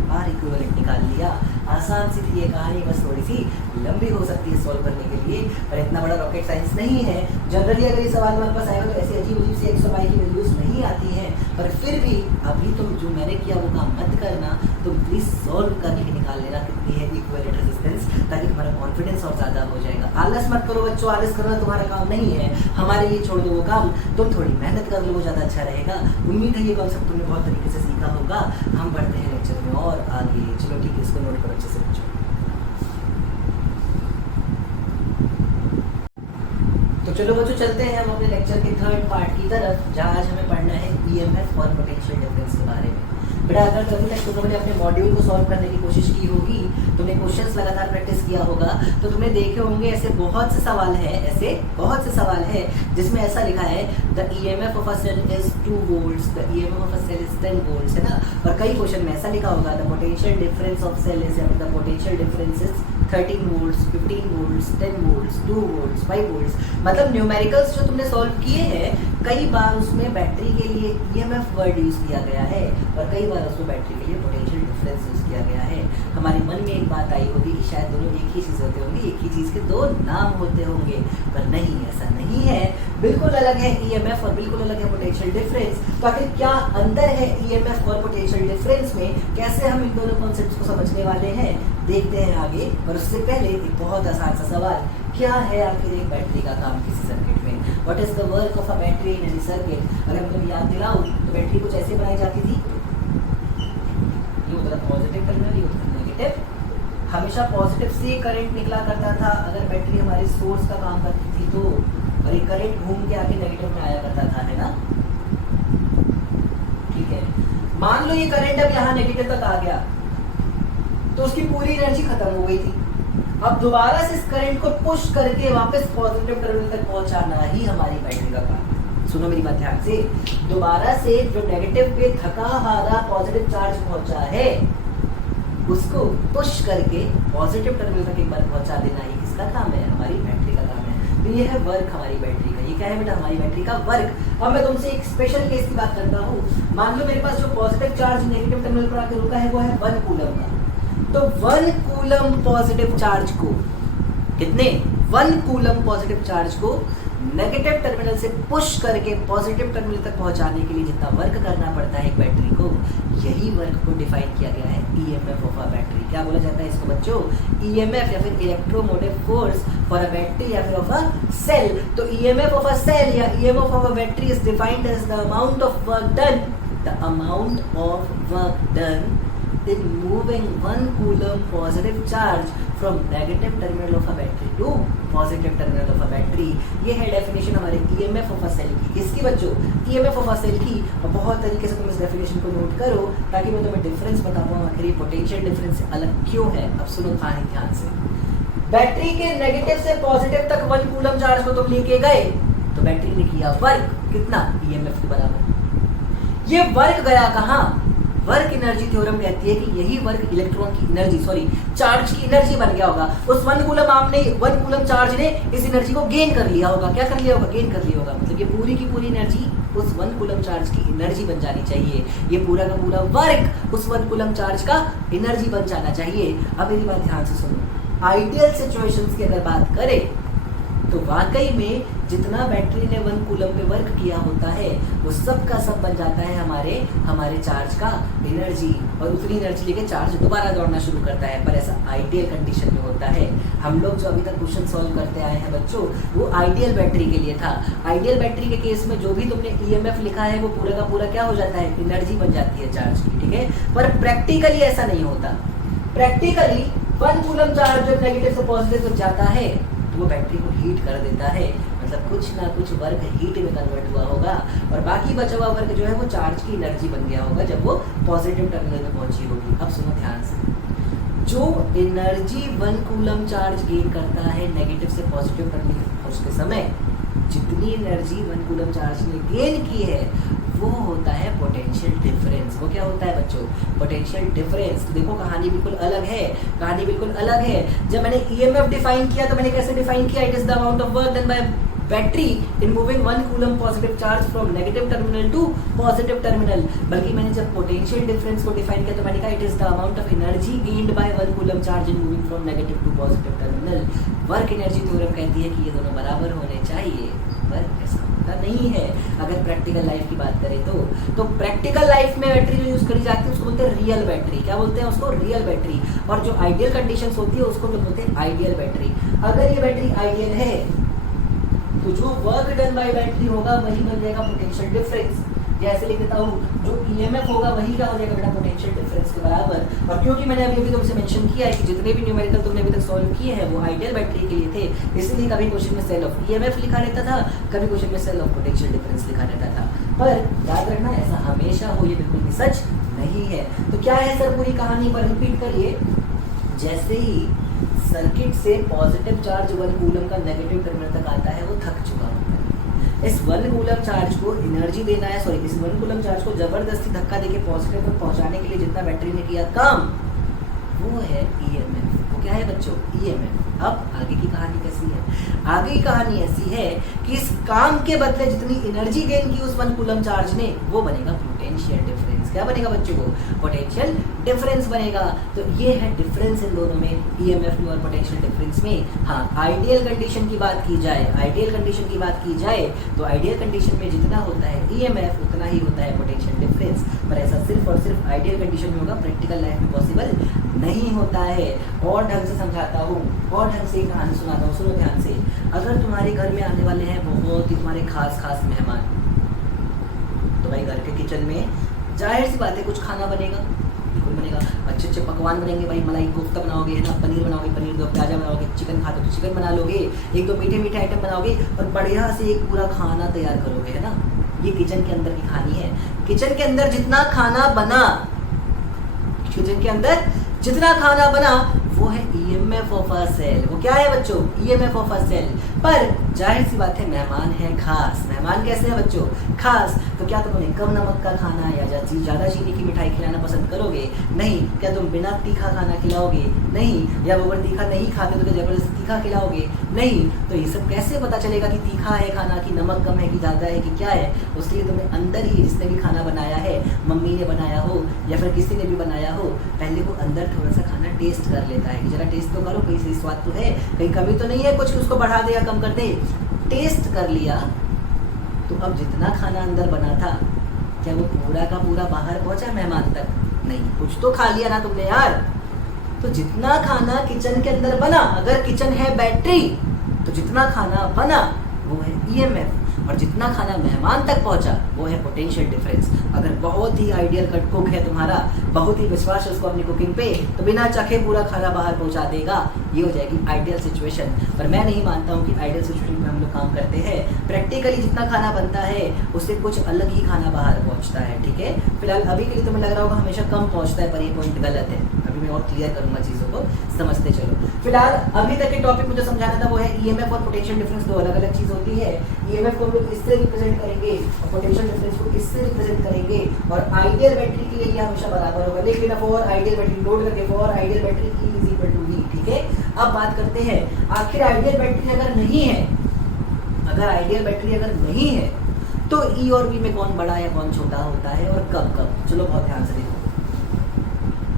R इक्विवेलेंट निकाल लिया। आसान सी थी ये कहानी, बस थोड़ी सी लंबी हो सकती है सॉल्व करने के लिए, पर इतना बड़ा रॉकेट साइंस नहीं है। जनरली अगर ये सवाल हमारे पास आएगा तो ऐसी अजीब सी x और y की वैल्यूज नहीं आती हैं, पर फिर भी अभी तुम जो मैंने किया वो काम मत करना, तुम प्लीज सॉल्व करके निकाल लेना कितनी है इक्विवेलेंट रेजिस्टेंस, ताकि तुम्हारा कॉन्फिडेंस और ज्यादा हो जाएगा। आलस मत करो बच्चों, आलस करना तुम्हारा काम नहीं है, हमारे लिए छोड़ दो वो काम, तुम थोड़ी मेहनत कर लो, वो ज्यादा अच्छा रहेगा। उम्मीद है ये कॉन्सेप्ट तुमने बहुत तरीके से सीखा होगा। हम बढ़ते हैं लेक्चर में और आगे। चलो ठीक है, इसको नोट करो अच्छे से बच्चों। तो चलो बच्चों चलते हैं हम अपने लेक्चर के थर्ड पार्ट की तरफ, जहाँ आज हमें पढ़ना है EMF और पोटेंशियल डिफरेंस के बारे में। बेटा अगर कभी तक तुमने अपने मॉड्यूल को सॉल्व करने की कोशिश की होगी, तुमने क्वेश्चंस लगातार प्रैक्टिस किया होगा, तो तुमने देखे होंगे ऐसे बहुत से सवाल है जिसमें ऐसा लिखा है the EMF of a cell is 2 volts, the EMF of a cell is 10 volts, है ना। और कई क्वेश्चन में ऐसा लिखा होगा the potential difference of cell is, the potential difference is 13 volts, 15 volts, 10 volts, 2 volts, 5 volts. मतलब न्यूमेरिकल्स जो तुमने सॉल्व किए हैं, कई बार उसमें बैटरी के लिए EMF वर्ड यूज किया गया है और कई बार उसमें बैटरी के लिए पोटेंशियल डिफरेंस यूज किया गया है। हमारे मन में एक बात आई होगी कि शायद दोनों एक ही चीज़ होते होंगे, एक ही चीज़ के दो नाम होते होंगे, पर नहीं, ऐसा नहीं है। बिल्कुल अलग है EMF और बिल्कुल अलग है पोटेंशियल डिफरेंस। तो आखिर क्या अंतर है EMF और पोटेंशियल डिफरेंस में, कैसे हम इन दोनों कॉन्सेप्ट्स को समझने वाले हैं, देखते हैं आगे। और उससे पहले एक बहुत आसान सा सवाल, क्या है आखिर एक बैटरी का काम किसी सर्किट में? What is the work of a battery in any circuit? अगर मैं तुम्हें याद दिलाऊं तो बैटरी कुछ ऐसे बनाई जाती थी, ये होता था पॉजिटिव टर्मिनल, ये होता था नेगेटिव। हमेशा पॉजिटिव से करंट निकला करता था अगर बैटरी हमारे सोर्स का काम करती थी तो, और ये करंट घूम के आके नेगेटिव में आया करता था, है ना। ठीक है, मान लो ये करंट अब यहाँ नेगेटिव तक आ गया तो उसकी पूरी एनर्जी खत्म हो गई थी। अब दोबारा से इस करंट को पुश करके वापस पॉजिटिव टर्मिनल तक पहुंचाना ही हमारी बैटरी का काम है। सुनो मेरी बात ध्यान से, दोबारा से जो नेगेटिव पे थका हारा पॉजिटिव चार्ज पहुंचा है उसको पुश करके पॉजिटिव टर्मिनल तक एक बार पहुंचा देना ही किसका काम है? हमारी बैटरी का काम है। तो ये है वर्क हमारी बैटरी का। ये क्या है बेटा? हमारी बैटरी का वर्क। अब मैं तुमसे एक स्पेशल केस की बात करता हूँ। मान लो मेरे पास जो पॉजिटिव चार्ज नेगेटिव टर्मिनल पर आके रुका है वो है 1 कूलम का। तो 1 कूलम पॉजिटिव चार्ज को, कितने? 1 कूलम पॉजिटिव चार्ज को नेगेटिव टर्मिनल से पुश करके पॉजिटिव टर्मिनल तक पहुंचाने के लिए जितना वर्क करना पड़ता है एक बैटरी को, यही वर्क को डिफाइन किया गया है EMF ऑफ अ बैटरी। क्या बोला जाता है इसको बच्चों? EMF या फिर electromotive force for a battery या फिर ऑफ अ सेल। तो EMF ऑफ अ सेल या EMF of a battery is defined as the amount of work done, the amount of work done in moving 1 coulomb positive charge from negative terminal of a battery to positive terminal of a battery। ये है definition हमारे EMF of a cell की। किसकी बच्चों? EMF of a cell की। और बहुत तरीके से तुम इस डेफिनेशन को नोट करो ताकि मैं तुम्हें डिफरेंस बता पाऊँ आखिर ये पोटेंशियल डिफरेंस से अलग क्यों है। अब सुनो ध्यान से, बैटरी के नेगेटिव से पॉजिटिव तक 1 कूलम चार्ज को तुम लेके गए तो बैटरी ने किया वर्क कितना? EMF के बराबर। ये वर्क गया कहाँ? वर्क एनर्जी थ्योरम कहती है कि यही वर्क इलेक्ट्रॉन की एनर्जी, सॉरी चार्ज की एनर्जी बन गया होगा। उस 1 कूलम चार्ज ने इस एनर्जी को गेन कर लिया होगा। क्या कर लिया होगा? गेन कर लिया होगा। मतलब ये पूरी की पूरी एनर्जी उस 1 कूलम चार्ज की एनर्जी बन जानी चाहिए। ये पूरा का पूरा वर्क उस 1 कूलम चार्ज का एनर्जी बन जाना चाहिए। अब मेरी बात ध्यान से सुनो, आइडियल सिचुएशंस की अगर बात करें तो वाकई में जितना बैटरी ने 1 कूलम पे वर्क किया होता है वो सब का सब बन जाता है हमारे चार्ज का एनर्जी, और उतनी एनर्जी लेके चार्ज दोबारा दौड़ना शुरू करता है। पर ऐसा आइडियल कंडीशन में होता है। हम लोग जो अभी तक क्वेश्चन सॉल्व करते आए हैं बच्चों, वो आइडियल बैटरी के लिए था। आइडियल बैटरी के केस में जो भी तुमने ईएमएफ लिखा है वो पूरा का पूरा क्या हो जाता है, एनर्जी बन जाती है चार्ज की, ठीक है। पर प्रैक्टिकली ऐसा नहीं होता। प्रैक्टिकली 1 कूलम चार्ज जब नेगेटिव से पॉजिटिव तक जाता है तो वो बैटरी को हीट कर देता है, मतलब कुछ ना कुछ वर्क हीट में कन्वर्ट हुआ होगा, और बाकी बचा हुआ वर्क जो है वो चार्ज की एनर्जी बन गया होगा जब वो पॉजिटिव टर्मिनल में पहुंची होगी। अब सुनो ध्यान से, जो एनर्जी 1 कूलम चार्ज गेन करता है नेगेटिव से पॉजिटिव टर्मिनल पहुंचते समय, जितनी एनर्जी 1 कूलम चार्ज ने गेन की है वो होता है पोटेंशियल डिफरेंस। वो क्या होता है बच्चों, पोटेंशियल डिफरेंस। तो देखो कहानी बिल्कुल अलग है, कहानी बिल्कुल अलग है। जब मैंने ईएमएफ डिफाइन किया तो मैंने कैसे डिफाइन किया, it is the amount of work done by battery in moving 1 coulomb positive charge from negative terminal to positive terminal. बल्कि मैंने जब पोटेंशियल डिफरेंस को डिफाइन किया तो मैंने कहा it is the amount of energy gained by 1 coulomb charge in moving from negative to positive terminal. Work energy theorem कहती है कि ये दोनों बराबर होने चाहिए, पर ऐसा होता नहीं है अगर प्रैक्टिकल लाइफ की बात करें तो प्रैक्टिकल लाइफ में बैटरी जो यूज करी जाती है उसको बोलते हैं रियल बैटरी। क्या बोलते हैं उसको, रियल बैटरी। और जो आइडियल कंडीशंस होती है उसको लोग बोलते हैं आइडियल बैटरी। अगर ये बैटरी आइडियल है तो जो वर्क डन बाय बैटरी होगा वही बन जाएगा पोटेंशियल डिफरेंस। जैसे लिख देता हूँ, जो ईएमएफ होगा वही क्या हो जाएगा बेटा, पोटेंशियल डिफरेंस के बराबर। और क्योंकि मैंने अभी तुमसे मेंशन किया है कि जितने भी न्यूमेरिकल तुमने अभी तक सॉल्व किए हैं वो आइडियल बैटरी के लिए थे, इसलिए कभी क्वेश्चन में सेल ऑफ ईएमएफ लिखा रहता था, कभी क्वेश्चन में सेल ऑफ पोटेंशियल डिफरेंस लिखा रहता था। पर याद रखना ऐसा हमेशा हो ये बिल्कुल भी सच नहीं है। तो क्या है सर, पूरी कहानी पर रिपीट करिए। जैसे ही सर्किट से पॉजिटिव चार्ज 1 कूलम का नेगेटिव टर्मिनल तक आता है वो थक चुका होता है। इस 1 कूलम चार्ज को एनर्जी देना है, सॉरी इस 1 कूलम चार्ज को जबरदस्ती धक्का देके पॉजिटिव तक पहुंचाने के लिए जितना बैटरी ने किया काम वो है ईएमएफ। वो क्या है बच्चों, ईएमएफ। अब आगे की कहानी कैसी है, आगे की कहानी ऐसी है कि इस काम के बदले जितनी एनर्जी गेन की उस 1 कूलम चार्ज ने वो बनेगा पोटेंशियल डिफरेंस। क्या बनेगा बच्चों को, पोटेंशियल डिफरेंस बनेगा। तो ये है डिफरेंस इन दोनों में, ईएमएफ में और पोटेंशियल डिफरेंस में। हाँ, आइडियल कंडीशन की बात की जाए, आइडियल कंडीशन की बात की जाए तो आइडियल कंडीशन में जितना होता है ईएमएफ उतना ही होता है पोटेंशियल डिफरेंस। पर ऐसा सिर्फ और सिर्फ आइडियल कंडीशन में होगा, प्रैक्टिकल लाइफ में पॉसिबल नहीं होता है। और ढंग से समझाता हूँ, और ढंग से कहानी सुनाता हूँ, सुनो ध्यान से। अगर तुम्हारे घर में आने वाले हैं बहुत ही तुम्हारे खास मेहमान, तो भाई घर के किचन में जाहिर सी बात है कुछ खाना बनेगा, बिल्कुल बनेगा। अच्छे अच्छे पकवान बनेंगे भाई, मलाई कोफ्ता बनाओगे है ना, पनीर बनाओगे, पनीर दो प्याजा बनाओगे, चिकन खाते तो चिकन बना लोगे, एक दो मीठे आइटम बनाओगे और बढ़िया से एक पूरा खाना तैयार करोगे, है ना। ये किचन के अंदर की कहानी है। किचन के अंदर जितना खाना बना, किचन के अंदर जितना खाना बना वो है ईएमएफ ऑफ अ सेल। वो क्या है बच्चों, ईएमएफ ऑफ अ सेल। पर जाहिर सी बात है मेहमान है खास। मेहमान कैसे हैं बच्चों, खास। तो क्या तुम उन्हें कम नमक का खाना या ज़्यादा चीनी की मिठाई खिलाना पसंद करोगे? नहीं। क्या तुम बिना तीखा खाना खिलाओगे? नहीं। या वो अगर तीखा नहीं खाते तो क्या जबरदस्ती तीखा खिलाओगे? नहीं। तो ये सब कैसे पता चलेगा कि तीखा है खाना, कि नमक कम है, कि ज़्यादा है, कि क्या है? उसके लिए तुम्हें अंदर ही जिसने भी खाना बनाया है, मम्मी ने बनाया हो या फिर किसी ने भी बनाया हो, पहले वो अंदर थोड़ा सा खाना टेस्ट कर लेता है कि जरा टेस्ट तो करो, कहीं सही स्वाद तो है, कहीं कमी तो नहीं है कुछ, उसको बढ़ा दे या कम कर दे। टेस्ट कर लिया तो अब जितना खाना अंदर बना था क्या वो पूरा का पूरा बाहर पहुंचा मेहमान तक? नहीं। कुछ तो खा लिया ना तुमने यार। तो जितना खाना किचन के अंदर बना, अगर किचन है बैटरी तो जितना खाना बना वो है ईएमएफ, और जितना खाना मेहमान तक पहुंचा वो है पोटेंशियल डिफरेंस। अगर बहुत ही आइडियल कट कुक है तुम्हारा, बहुत ही विश्वास है उसको अपनी कुकिंग पे, तो बिना चखे पूरा खाना बाहर पहुंचा देगा। ये हो जाएगी आइडियल सिचुएशन। पर मैं नहीं मानता हूँ कि आइडियल सिचुएशन में हम लोग काम करते हैं। प्रैक्टिकली जितना खाना बनता है उससे कुछ अलग ही खाना बाहर पहुँचता है, ठीक है। फिलहाल अभी के लिए तुम्हें लग रहा होगा हमेशा कम पहुँचता है, पर ये पॉइंट गलत है। अभी मैं और क्लियर करूंगा चीज़ों को, समझते चलो। फिलहाल अभी तक के टॉपिक मुझे समझाना था वो है ईएमएफ और पोटेंशियल डिफरेंस दो अलग अलग चीज़ होती है। ईएमएफ को हम लोग इससे रिप्रेजेंट करेंगे और पोटेंशियल डिफरेंस को इससे रिप्रेजेंट करेंगे, और आइडियल बैटरी के लिए ये हमेशा बराबर होगा। लिख लेना फॉर आइडियल बैटरी, लोड करके for ideal battery E is equal to V, ठीक है। अब बात करते हैं आखिर आइडियल बैटरी अगर नहीं है, अगर आइडियल बैटरी अगर नहीं है तो E और V में कौन बड़ा या कौन छोटा होता है और कब कब? चलो बहुत ध्यान से देखो।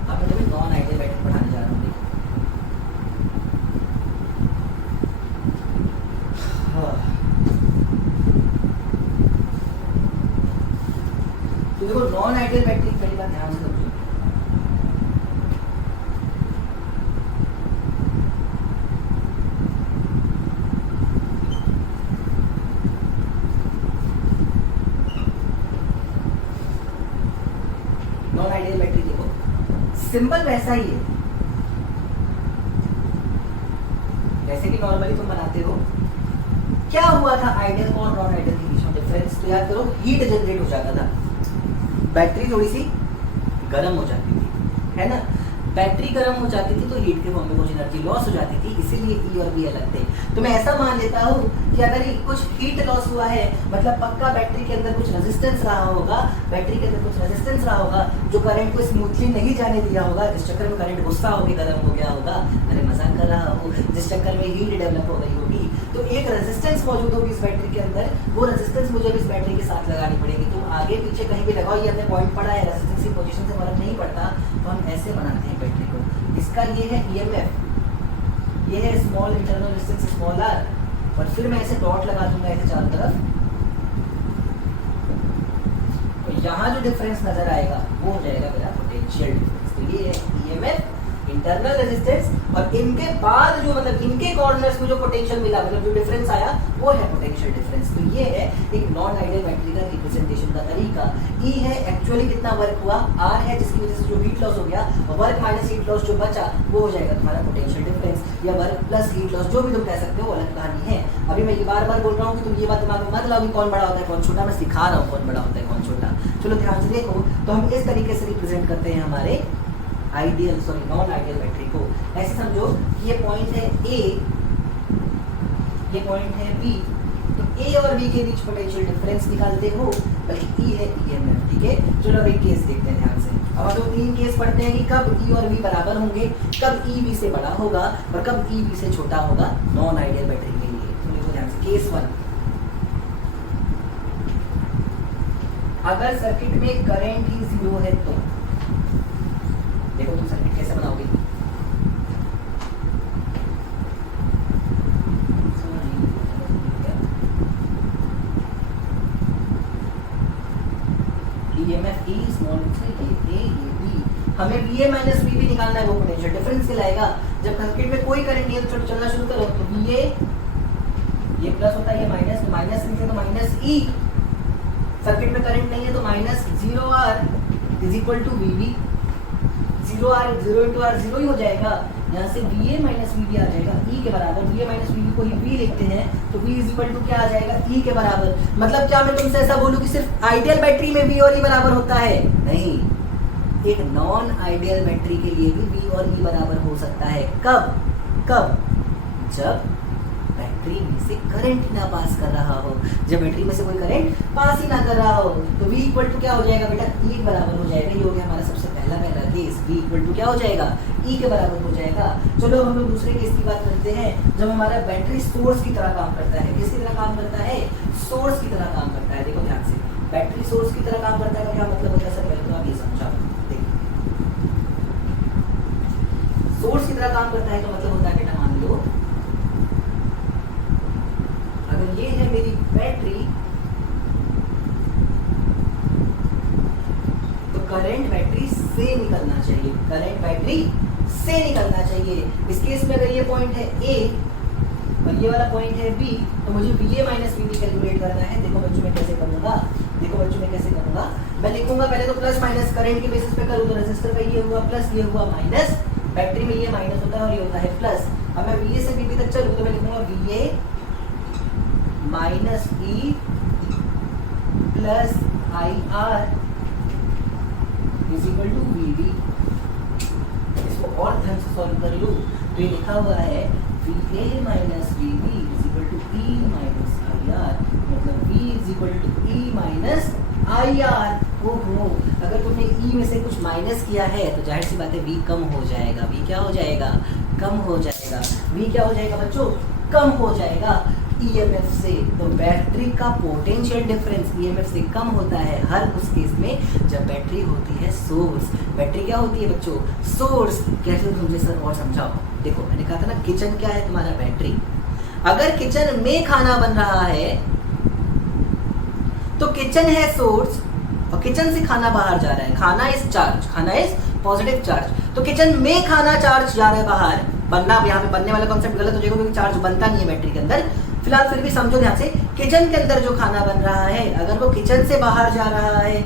अब मैं नॉन आइडियल बैटरी पढ़ाने जा रहा हूँ। देखो आइडियल बैटरी पहली बात ध्यान से समझो। नॉन आइडियल बैटरी देखो सिंबल वैसा ही है जैसे कि नॉर्मली तुम बनाते हो। क्या हुआ था आइडियल और नॉन आइडियल के बीच में डिफरेंस? तो याद करो, हीट जनरेट हो जाता था, बैटरी थोड़ी सी गर्म हो जाती थी, है ना। बैटरी गर्म हो जाती थी तो हीट के फॉर्म में कुछ एनर्जी लॉस हो जाती थी, इसीलिए ई और बी अलग थे। तो मैं ऐसा मान लेता हूँ कि अगर ये कुछ हीट लॉस हुआ है मतलब पक्का बैटरी के अंदर कुछ रेजिस्टेंस रहा होगा, बैटरी के अंदर कुछ रेजिस्टेंस रहा होगा जो करंट को स्मूथली नहीं जाने दिया होगा, जिस चक्कर में करंट गुस्सा होकर गर्म हो गया होगा। अरे मजाक कर रहा हूँ, जिस चक्कर में हीट डेवलप हो गई होगी तो एक रेजिस्टेंस मौजूद होगी इस बैटरी के अंदर, वो रेजिस्टेंस मुझे इस बैटरी के साथ लगानी पड़ेगी। तुम आगे पीछे कहीं भी लगाओ, ये अपने पॉइंट पड़ा है, रेजिस्टेंस की पोजीशन से फर्क नहीं पड़ता। तो हम ऐसे बनाते हैं बैटरी को। इसका ये है ईएमएफ, ये है small internal resistance small R, और फिर मैं ऐसे डॉट लगा दूंगा ऐसे चारों तरफ। तो यहाँ जो डिफरेंस नजर आएगा वो हो जाएगा मेरा पोटेंशियल डिफरेंस। तो ये है ईएमएफ, इंटरनल रेजिस्टेंस, और इनके बाद जो मतलब इनके कॉर्नर्स में जो पोटेंशियल मिला मतलब जो डिफरेंस आया वो है पोटेंशियल डिफरेंस। तो ये है एक नॉन आइडियल बैटरी का रिप्रेजेंटेशन का तरीका। ई है एक्चुअली कितना वर्क हुआ, आर है जिसकी वजह से जो हीट लॉस हो गया, वर्क माइनस हीट लॉस जो बचा वो हो जाएगा तुम्हारा पोटेंशियल डिफरेंस, या वर्क प्लस हीट लॉस, जो भी तुम कह सकते हो, अलग कहानी है। अभी मैं ये बार बार बोल रहा हूँ कि तुम ये बात दिमाग में मत लाओ कि कौन बड़ा होता है कौन छोटा, मैं सिखा रहा हूँ कौन बड़ा होता है कौन छोटा। चलो ध्यान से देखो, तो हम इस तरीके से रिप्रेजेंट करते हैं हमारे आइडियल नॉन आइडियल बैटरी को। ऐसे समझो कि ये पॉइंट है ए, ये पॉइंट है बी, तो ए और बी के बीच पोटेंशियल डिफरेंस निकालते हो, बल्कि ई है ईएमएफ, ठीक है। चलो अब एक केस देखते हैं ध्यान से। अब हम लोग 3 केस पढ़ते हैं कि कब ई और बी बराबर होंगे, कब ई बी से बड़ा होगा और कब ई बी से छोटा होगा नॉन आइडियल बैटरी के लिए। तो देखो ध्यान से, केस 1, अगर सर्किट में करंट ही 0 है तो देखो तुम सर्किट कैसे बनाओगे। EMF E small a A B, हमें वीए माइनस वी भी निकालना है, वो पोटेंशियल डिफरेंस कहलाएगा। जब सर्किट में कोई करंट नहीं है तो चलना शुरू करो, तो वीए ये प्लस होता है, ये माइनस, तो माइनस नहीं है तो माइनस ई, सर्किट में करंट नहीं है तो minus 0R is equal to VB, 0R 0 into R 0 ही हो जाएगा। यहाँ से VA माइनस VB आ जाएगा E के बराबर, VA माइनस VB को ही V लिखते हैं तो V इज इक्वल टू क्या आ जाएगा E के बराबर। मतलब क्या मैं तुमसे ऐसा बोलूं कि सिर्फ आइडियल बैटरी में V और E बराबर होता है? नहीं, एक नॉन आइडियल बैटरी के लिए भी V और E बराबर हो सकता है। कब कब? जब बैटरी में से करंट ना पास कर रहा हो, जब बैटरी में से कोई करंट पास ही ना कर रहा हो तो V इक्वल टू क्या हो जाएगा बेटा, E के बराबर हो जाएगा। ये हो गया हमारा सबसे पहला केस, V इक्वल टू क्या हो जाएगा, E के बराबर हो जाएगा। चलो हम लोग दूसरे केस की बात करते हैं, जब हमारा बैटरी सोर्स की तरह काम करता है। किसकी तरह काम करता है? सोर्स की तरह काम करता है। देखो ध्यान से, बैटरी सोर्स की तरह काम करता है क्या मतलब होता है सर? पहले तो आप ये समझाओ। सोर्स की तरह काम करता है तो मतलब होता है बेटा, मान लो अगर ये है मेरी बैटरी तो करंट बैटरी से निकलना चाहिए, करंट बैटरी से निकलना चाहिए। इस केस में अगर ये पॉइंट है A और ये वाला पॉइंट है B तो मुझे VA माइनस VB कैलकुलेट करना है। देखो बच्चों मैं कैसे करूंगा, देखो बच्चों मैं कैसे करूंगा, मैं लिखूंगा पहले तो प्लस माइनस, करंट के बेसिस पे करूँ तो रेजिस्टर का ये हुआ प्लस, ये हुआ माइनस, बैटरी में ये माइनस होता है और ये होता है प्लस। अब मैं VA से VB तक चलूँ तो मैं लिखूंगा VA minus E plus IR is equal to VB। इसको और ढंग से सॉल्व कर लूँ तो ये लिखा हुआ है VA minus VB is equal to E minus IR, मतलब V is equal to E minus IR। ओहो, अगर तुमने E में से कुछ माइनस किया है तो जाहिर सी बात है V कम हो जाएगा। V क्या हो जाएगा? कम हो जाएगा। V क्या हो जाएगा बच्चों? कम हो जाएगा EMF से। तो बैटरी का पोटेंशियल डिफरेंस EMF से कम होता है हर उस केस में जब बैटरी होती है सोर्स। बैटरी क्या होती है बच्चों? सोर्स। कैसे तुमने सर और समझाओ। देखो मैंने कहा था ना, किचन क्या है तुम्हारा? बैटरी। अगर किचन में खाना बन रहा है तो किचन है सोर्स और किचन से खाना बाहर जा रहा है, खाना इज चार्ज, खाना इज पॉजिटिव चार्ज, तो किचन में खाना चार्ज जा रहा है बाहर, बनना यहाँ पे बनने वाला कॉन्सेप्ट गलत हो जाएगा क्योंकि चार्ज बनता नहीं है बैटरी के अंदर। फिलहाल फिर भी समझो ध्यान से, किचन के अंदर जो खाना बन रहा है अगर वो किचन से बाहर जा रहा है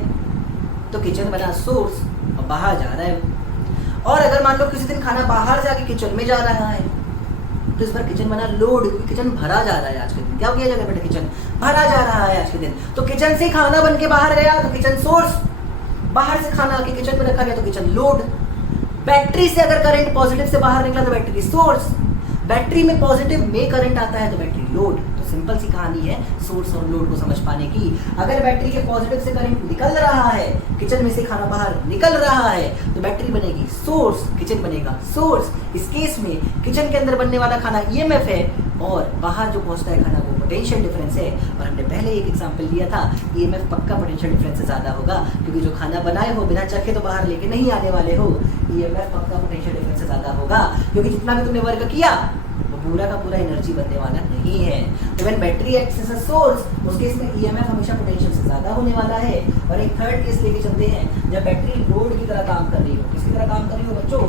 तो किचन बना सोर्स और बाहर जा रहा है। और अगर मान लो किसी दिन खाना बाहर जाके किचन में जा रहा है तो इस बार किचन बना लोड, क्योंकि किचन भरा जा रहा है आज के दिन। क्या हो गया जगह बेटा, किचन भरा जा रहा है आज के दिन, तो किचन से खाना बन के बाहर गया तो किचन सोर्स, बाहर से खाना आके किचन में रखा गया तो किचन लोड। बैटरी से अगर करंट पॉजिटिव से बाहर निकला तो बैटरी सोर्स, बैटरी में पॉजिटिव में करंट आता है तो बैटरी लोड। तो सिंपल सी कहानी है सोर्स और लोड को समझ पाने की। अगर बैटरी के पॉजिटिव से करंट निकल रहा है, किचन में से खाना बाहर निकल रहा है तो बैटरी बनेगी सोर्स, किचन बनेगा सोर्स। इस केस में किचन के अंदर बनने वाला खाना ईएमएफ है और बाहर जो पहुंचता है खाना वो पोटेंशियल डिफरेंस है। और हमने पहले एक एग्जांपल दिया था, ईएमएफ पक्का पोटेंशियल डिफरेंस से ज्यादा होगा क्योंकि जो खाना बनाए हो बिना चखे तो बाहर लेके नहीं आने वाले हो, ईएमएफ पक्का पोटेंशियल डिफरेंस से ज्यादा होगा क्योंकि जितना भी तुमने वर्क किया वो पूरा का पूरा एनर्जी बनने वाला नहीं है। तो when battery acts as a source, उस केस में ईएमएफ हमेशा पोटेंशियल से ज्यादा होने वाला है। और एक थर्ड केस लेके चलते हैं, जब बैटरी लोड की तरह काम कर रही हो, किसकी तरह काम कर रही हो बच्चों,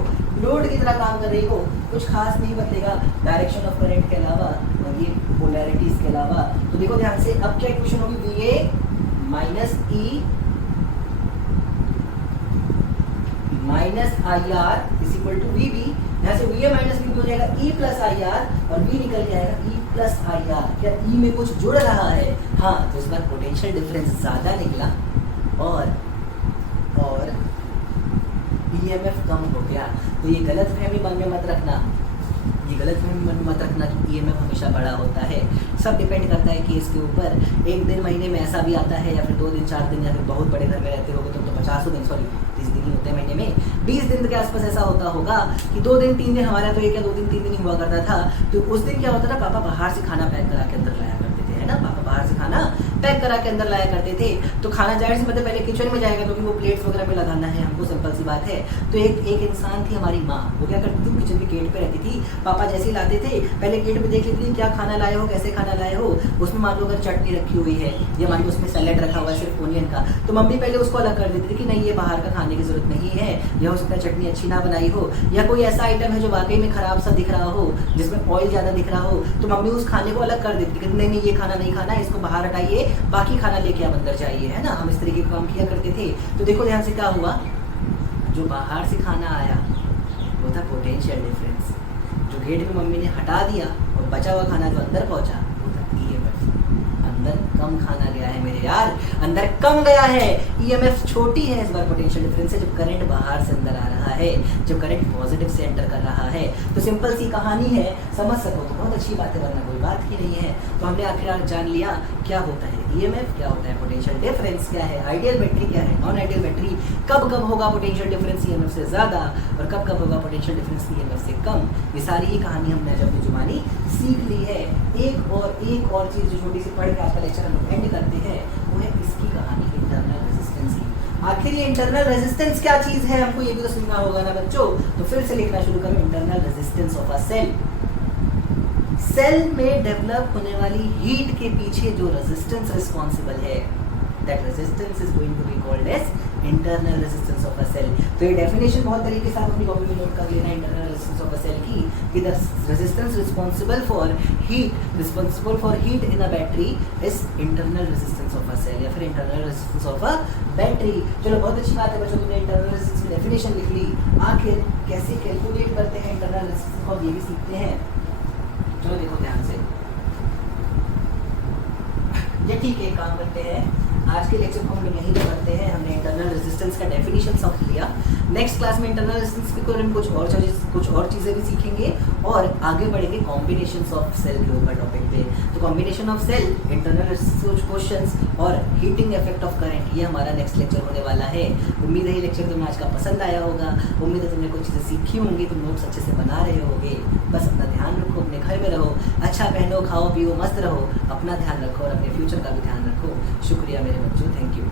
लोड की तरह काम कर रही हो, कुछ खास नहीं बदलेगा डायरेक्शन ऑफ करंट के अलावा और ये पोलैरिटीज के अलावा। तो देखो ध्यान से, अब क्या इक्वेशन होगी, VA minus E minus IR is equal to VB। यहाँ से VA माइनस VB हो जाएगा E प्लस IR और V निकल जाएगा E प्लस IR। क्या E में कुछ जुड़ रहा है? हाँ, तो इस बार पोटेंशियल डिफरेंस ज्यादा निकला और EMF कम हो गया। तो ये गलत फहमी मन में मत रखना, ये गलत फहमी मन में मत रखना कि EMF हमेशा बड़ा होता है। सब डिपेंड करता है केस के ऊपर। एक दिन महीने में ऐसा भी आता है या फिर 2 दिन 4 दिन या फिर बहुत बड़े घर में रहते होगे तो 50 दिन 30 दिन ही होते हैं महीने में, 20 दिन के आसपास ऐसा होता होगा कि 2 दिन 3 दिन, हमारा तो 1 या 2 दिन 3 दिन ही हुआ करता था। तो उस दिन क्या होता था, पापा बाहर से खाना पैक करा के अंदर लाया करते थे, है ना, पापा बाहर से खाना पैक करा के अंदर लाया करते थे। तो खाना जाहिर सी मतलब पहले किचन में जाएगा क्योंकि वो प्लेट्स वगैरह में लगाना है हमको, सिंपल सी बात है। तो एक इंसान थी हमारी माँ, वो क्या करती थी, किचन के गेट पे रहती थी। पापा जैसे ही लाते थे पहले गेट पे देख लेती थी क्या खाना लाए हो, कैसे खाना लाए हो। उसमें मान लो अगर चटनी रखी हुई है या मान लो उसमें सैलेड रखा हुआ है सिर्फ ओनियन का, तो मम्मी पहले उसको अलग कर देती थी कि नहीं ये बाहर का खाने की जरूरत नहीं है, या हो सकता है चटनी अच्छी ना बनाई हो, या कोई ऐसा आइटम है जो वाकई में खराब सा दिख रहा हो, जिसमें ऑयल ज्यादा दिख रहा हो, तो मम्मी उस खाने को अलग कर देती कि नहीं ये खाना नहीं खाना, इसको बाहर हटाइए, बाकी खाना लेके आप अंदर जाइए, है ना। हम इस तरीके का काम किया करते थे। तो देखो ध्यान से क्या हुआ, जो बाहर से खाना आया वो था पोटेंशियल डिफरेंस, जो गेट में मम्मी ने हटा दिया और बचा हुआ खाना जो अंदर पहुंचा वो था EMF। अंदर कम खाना गया है मेरे यार, अंदर कम गया है, EMF छोटी है इस बार पोटेंशियल डिफरेंस से, जब करंट बाहर से अंदर आ रहा है, जब करंट पॉजिटिव से एंटर कर रहा है। तो सिंपल सी कहानी है, समझ सको तो बहुत अच्छी बात है, वरना कोई बात ही नहीं है। तो हमने आखिर जान लिया क्या होता है EMF, क्या होता है पोटेंशियल डिफरेंस, क्या है आइडियल बैटरी, क्या है नॉन आइडियल बैटरी, कब कब होगा पोटेंशियल डिफरेंस EMF से ज्यादा और कब कब होगा पोटेंशियल डिफरेंस EMF से कम। ये सारी ही कहानी हमने जब जुबानी सीख ली है। एक और चीज जो छोटी सी पढ़ के आपका लेक्चर हम एंड करते हैं वो है इसकी कहानी, इंटरनल रेजिस्टेंस की। आखिर ये इंटरनल रेजिस्टेंस क्या चीज है, हमको ये भी तो समझना होगा ना बच्चों। तो फिर से लिखना शुरू करो, internal resistance of a cell. Cell में डेवलप होने वाली हीट के पीछे जो रेजिस्टेंस रिस्पॉन्सिबल है, that resistance is going to be called as internal resistance of a cell. तो ये डेफिनेशन बहुत तरीके से आप अपनी कॉपी में नोट कर लेना internal resistance of a cell की, कि the resistance responsible for heat in a battery is internal resistance of a cell, या फिर internal resistance of a battery. चलो बहुत अच्छी बात है बच्चों, तुमने इंटरनल रेजिस्टेंस की डेफिनेशन लिख ली। आखिर कैसे कैलकुलेट करते हैं इंटरनल रेजिस्टेंस को, ये भी सीखते हैं। चलो देखो ध्यान से, ये ठीक है, काम करते हैं। आज के लेक्चर को हम लोग यहीं पे करते हैं। हमने इंटरनल रेजिस्टेंस का डेफिनेशन समझ लिया। नेक्स्ट क्लास में इंटरनल रेजिस्टेंस के ऊपर हम कुछ और चीज़ें भी सीखेंगे और आगे बढ़ेंगे कॉम्बिनेशंस ऑफ सेल के ऊपर टॉपिक पे। तो combination of cell, internal resistance questions और हीटिंग इफेक्ट ऑफ करंट, ये हमारा नेक्स्ट लेक्चर होने वाला है। उम्मीद है ये लेक्चर तुम्हें आज का पसंद आया होगा, उम्मीद है तुमने कुछ चीज़ें सीखी होंगी, तुम नोट्स अच्छे से बना रहे होगे। बस अपना ध्यान रखो, अपने घर में रहो, अच्छा पहनो, खाओ पियो, मस्त रहो, अपना ध्यान रखो और अपने फ्यूचर का भी ध्यान रखो। शुक्रिया मेरे बच्चों, थैंक यू।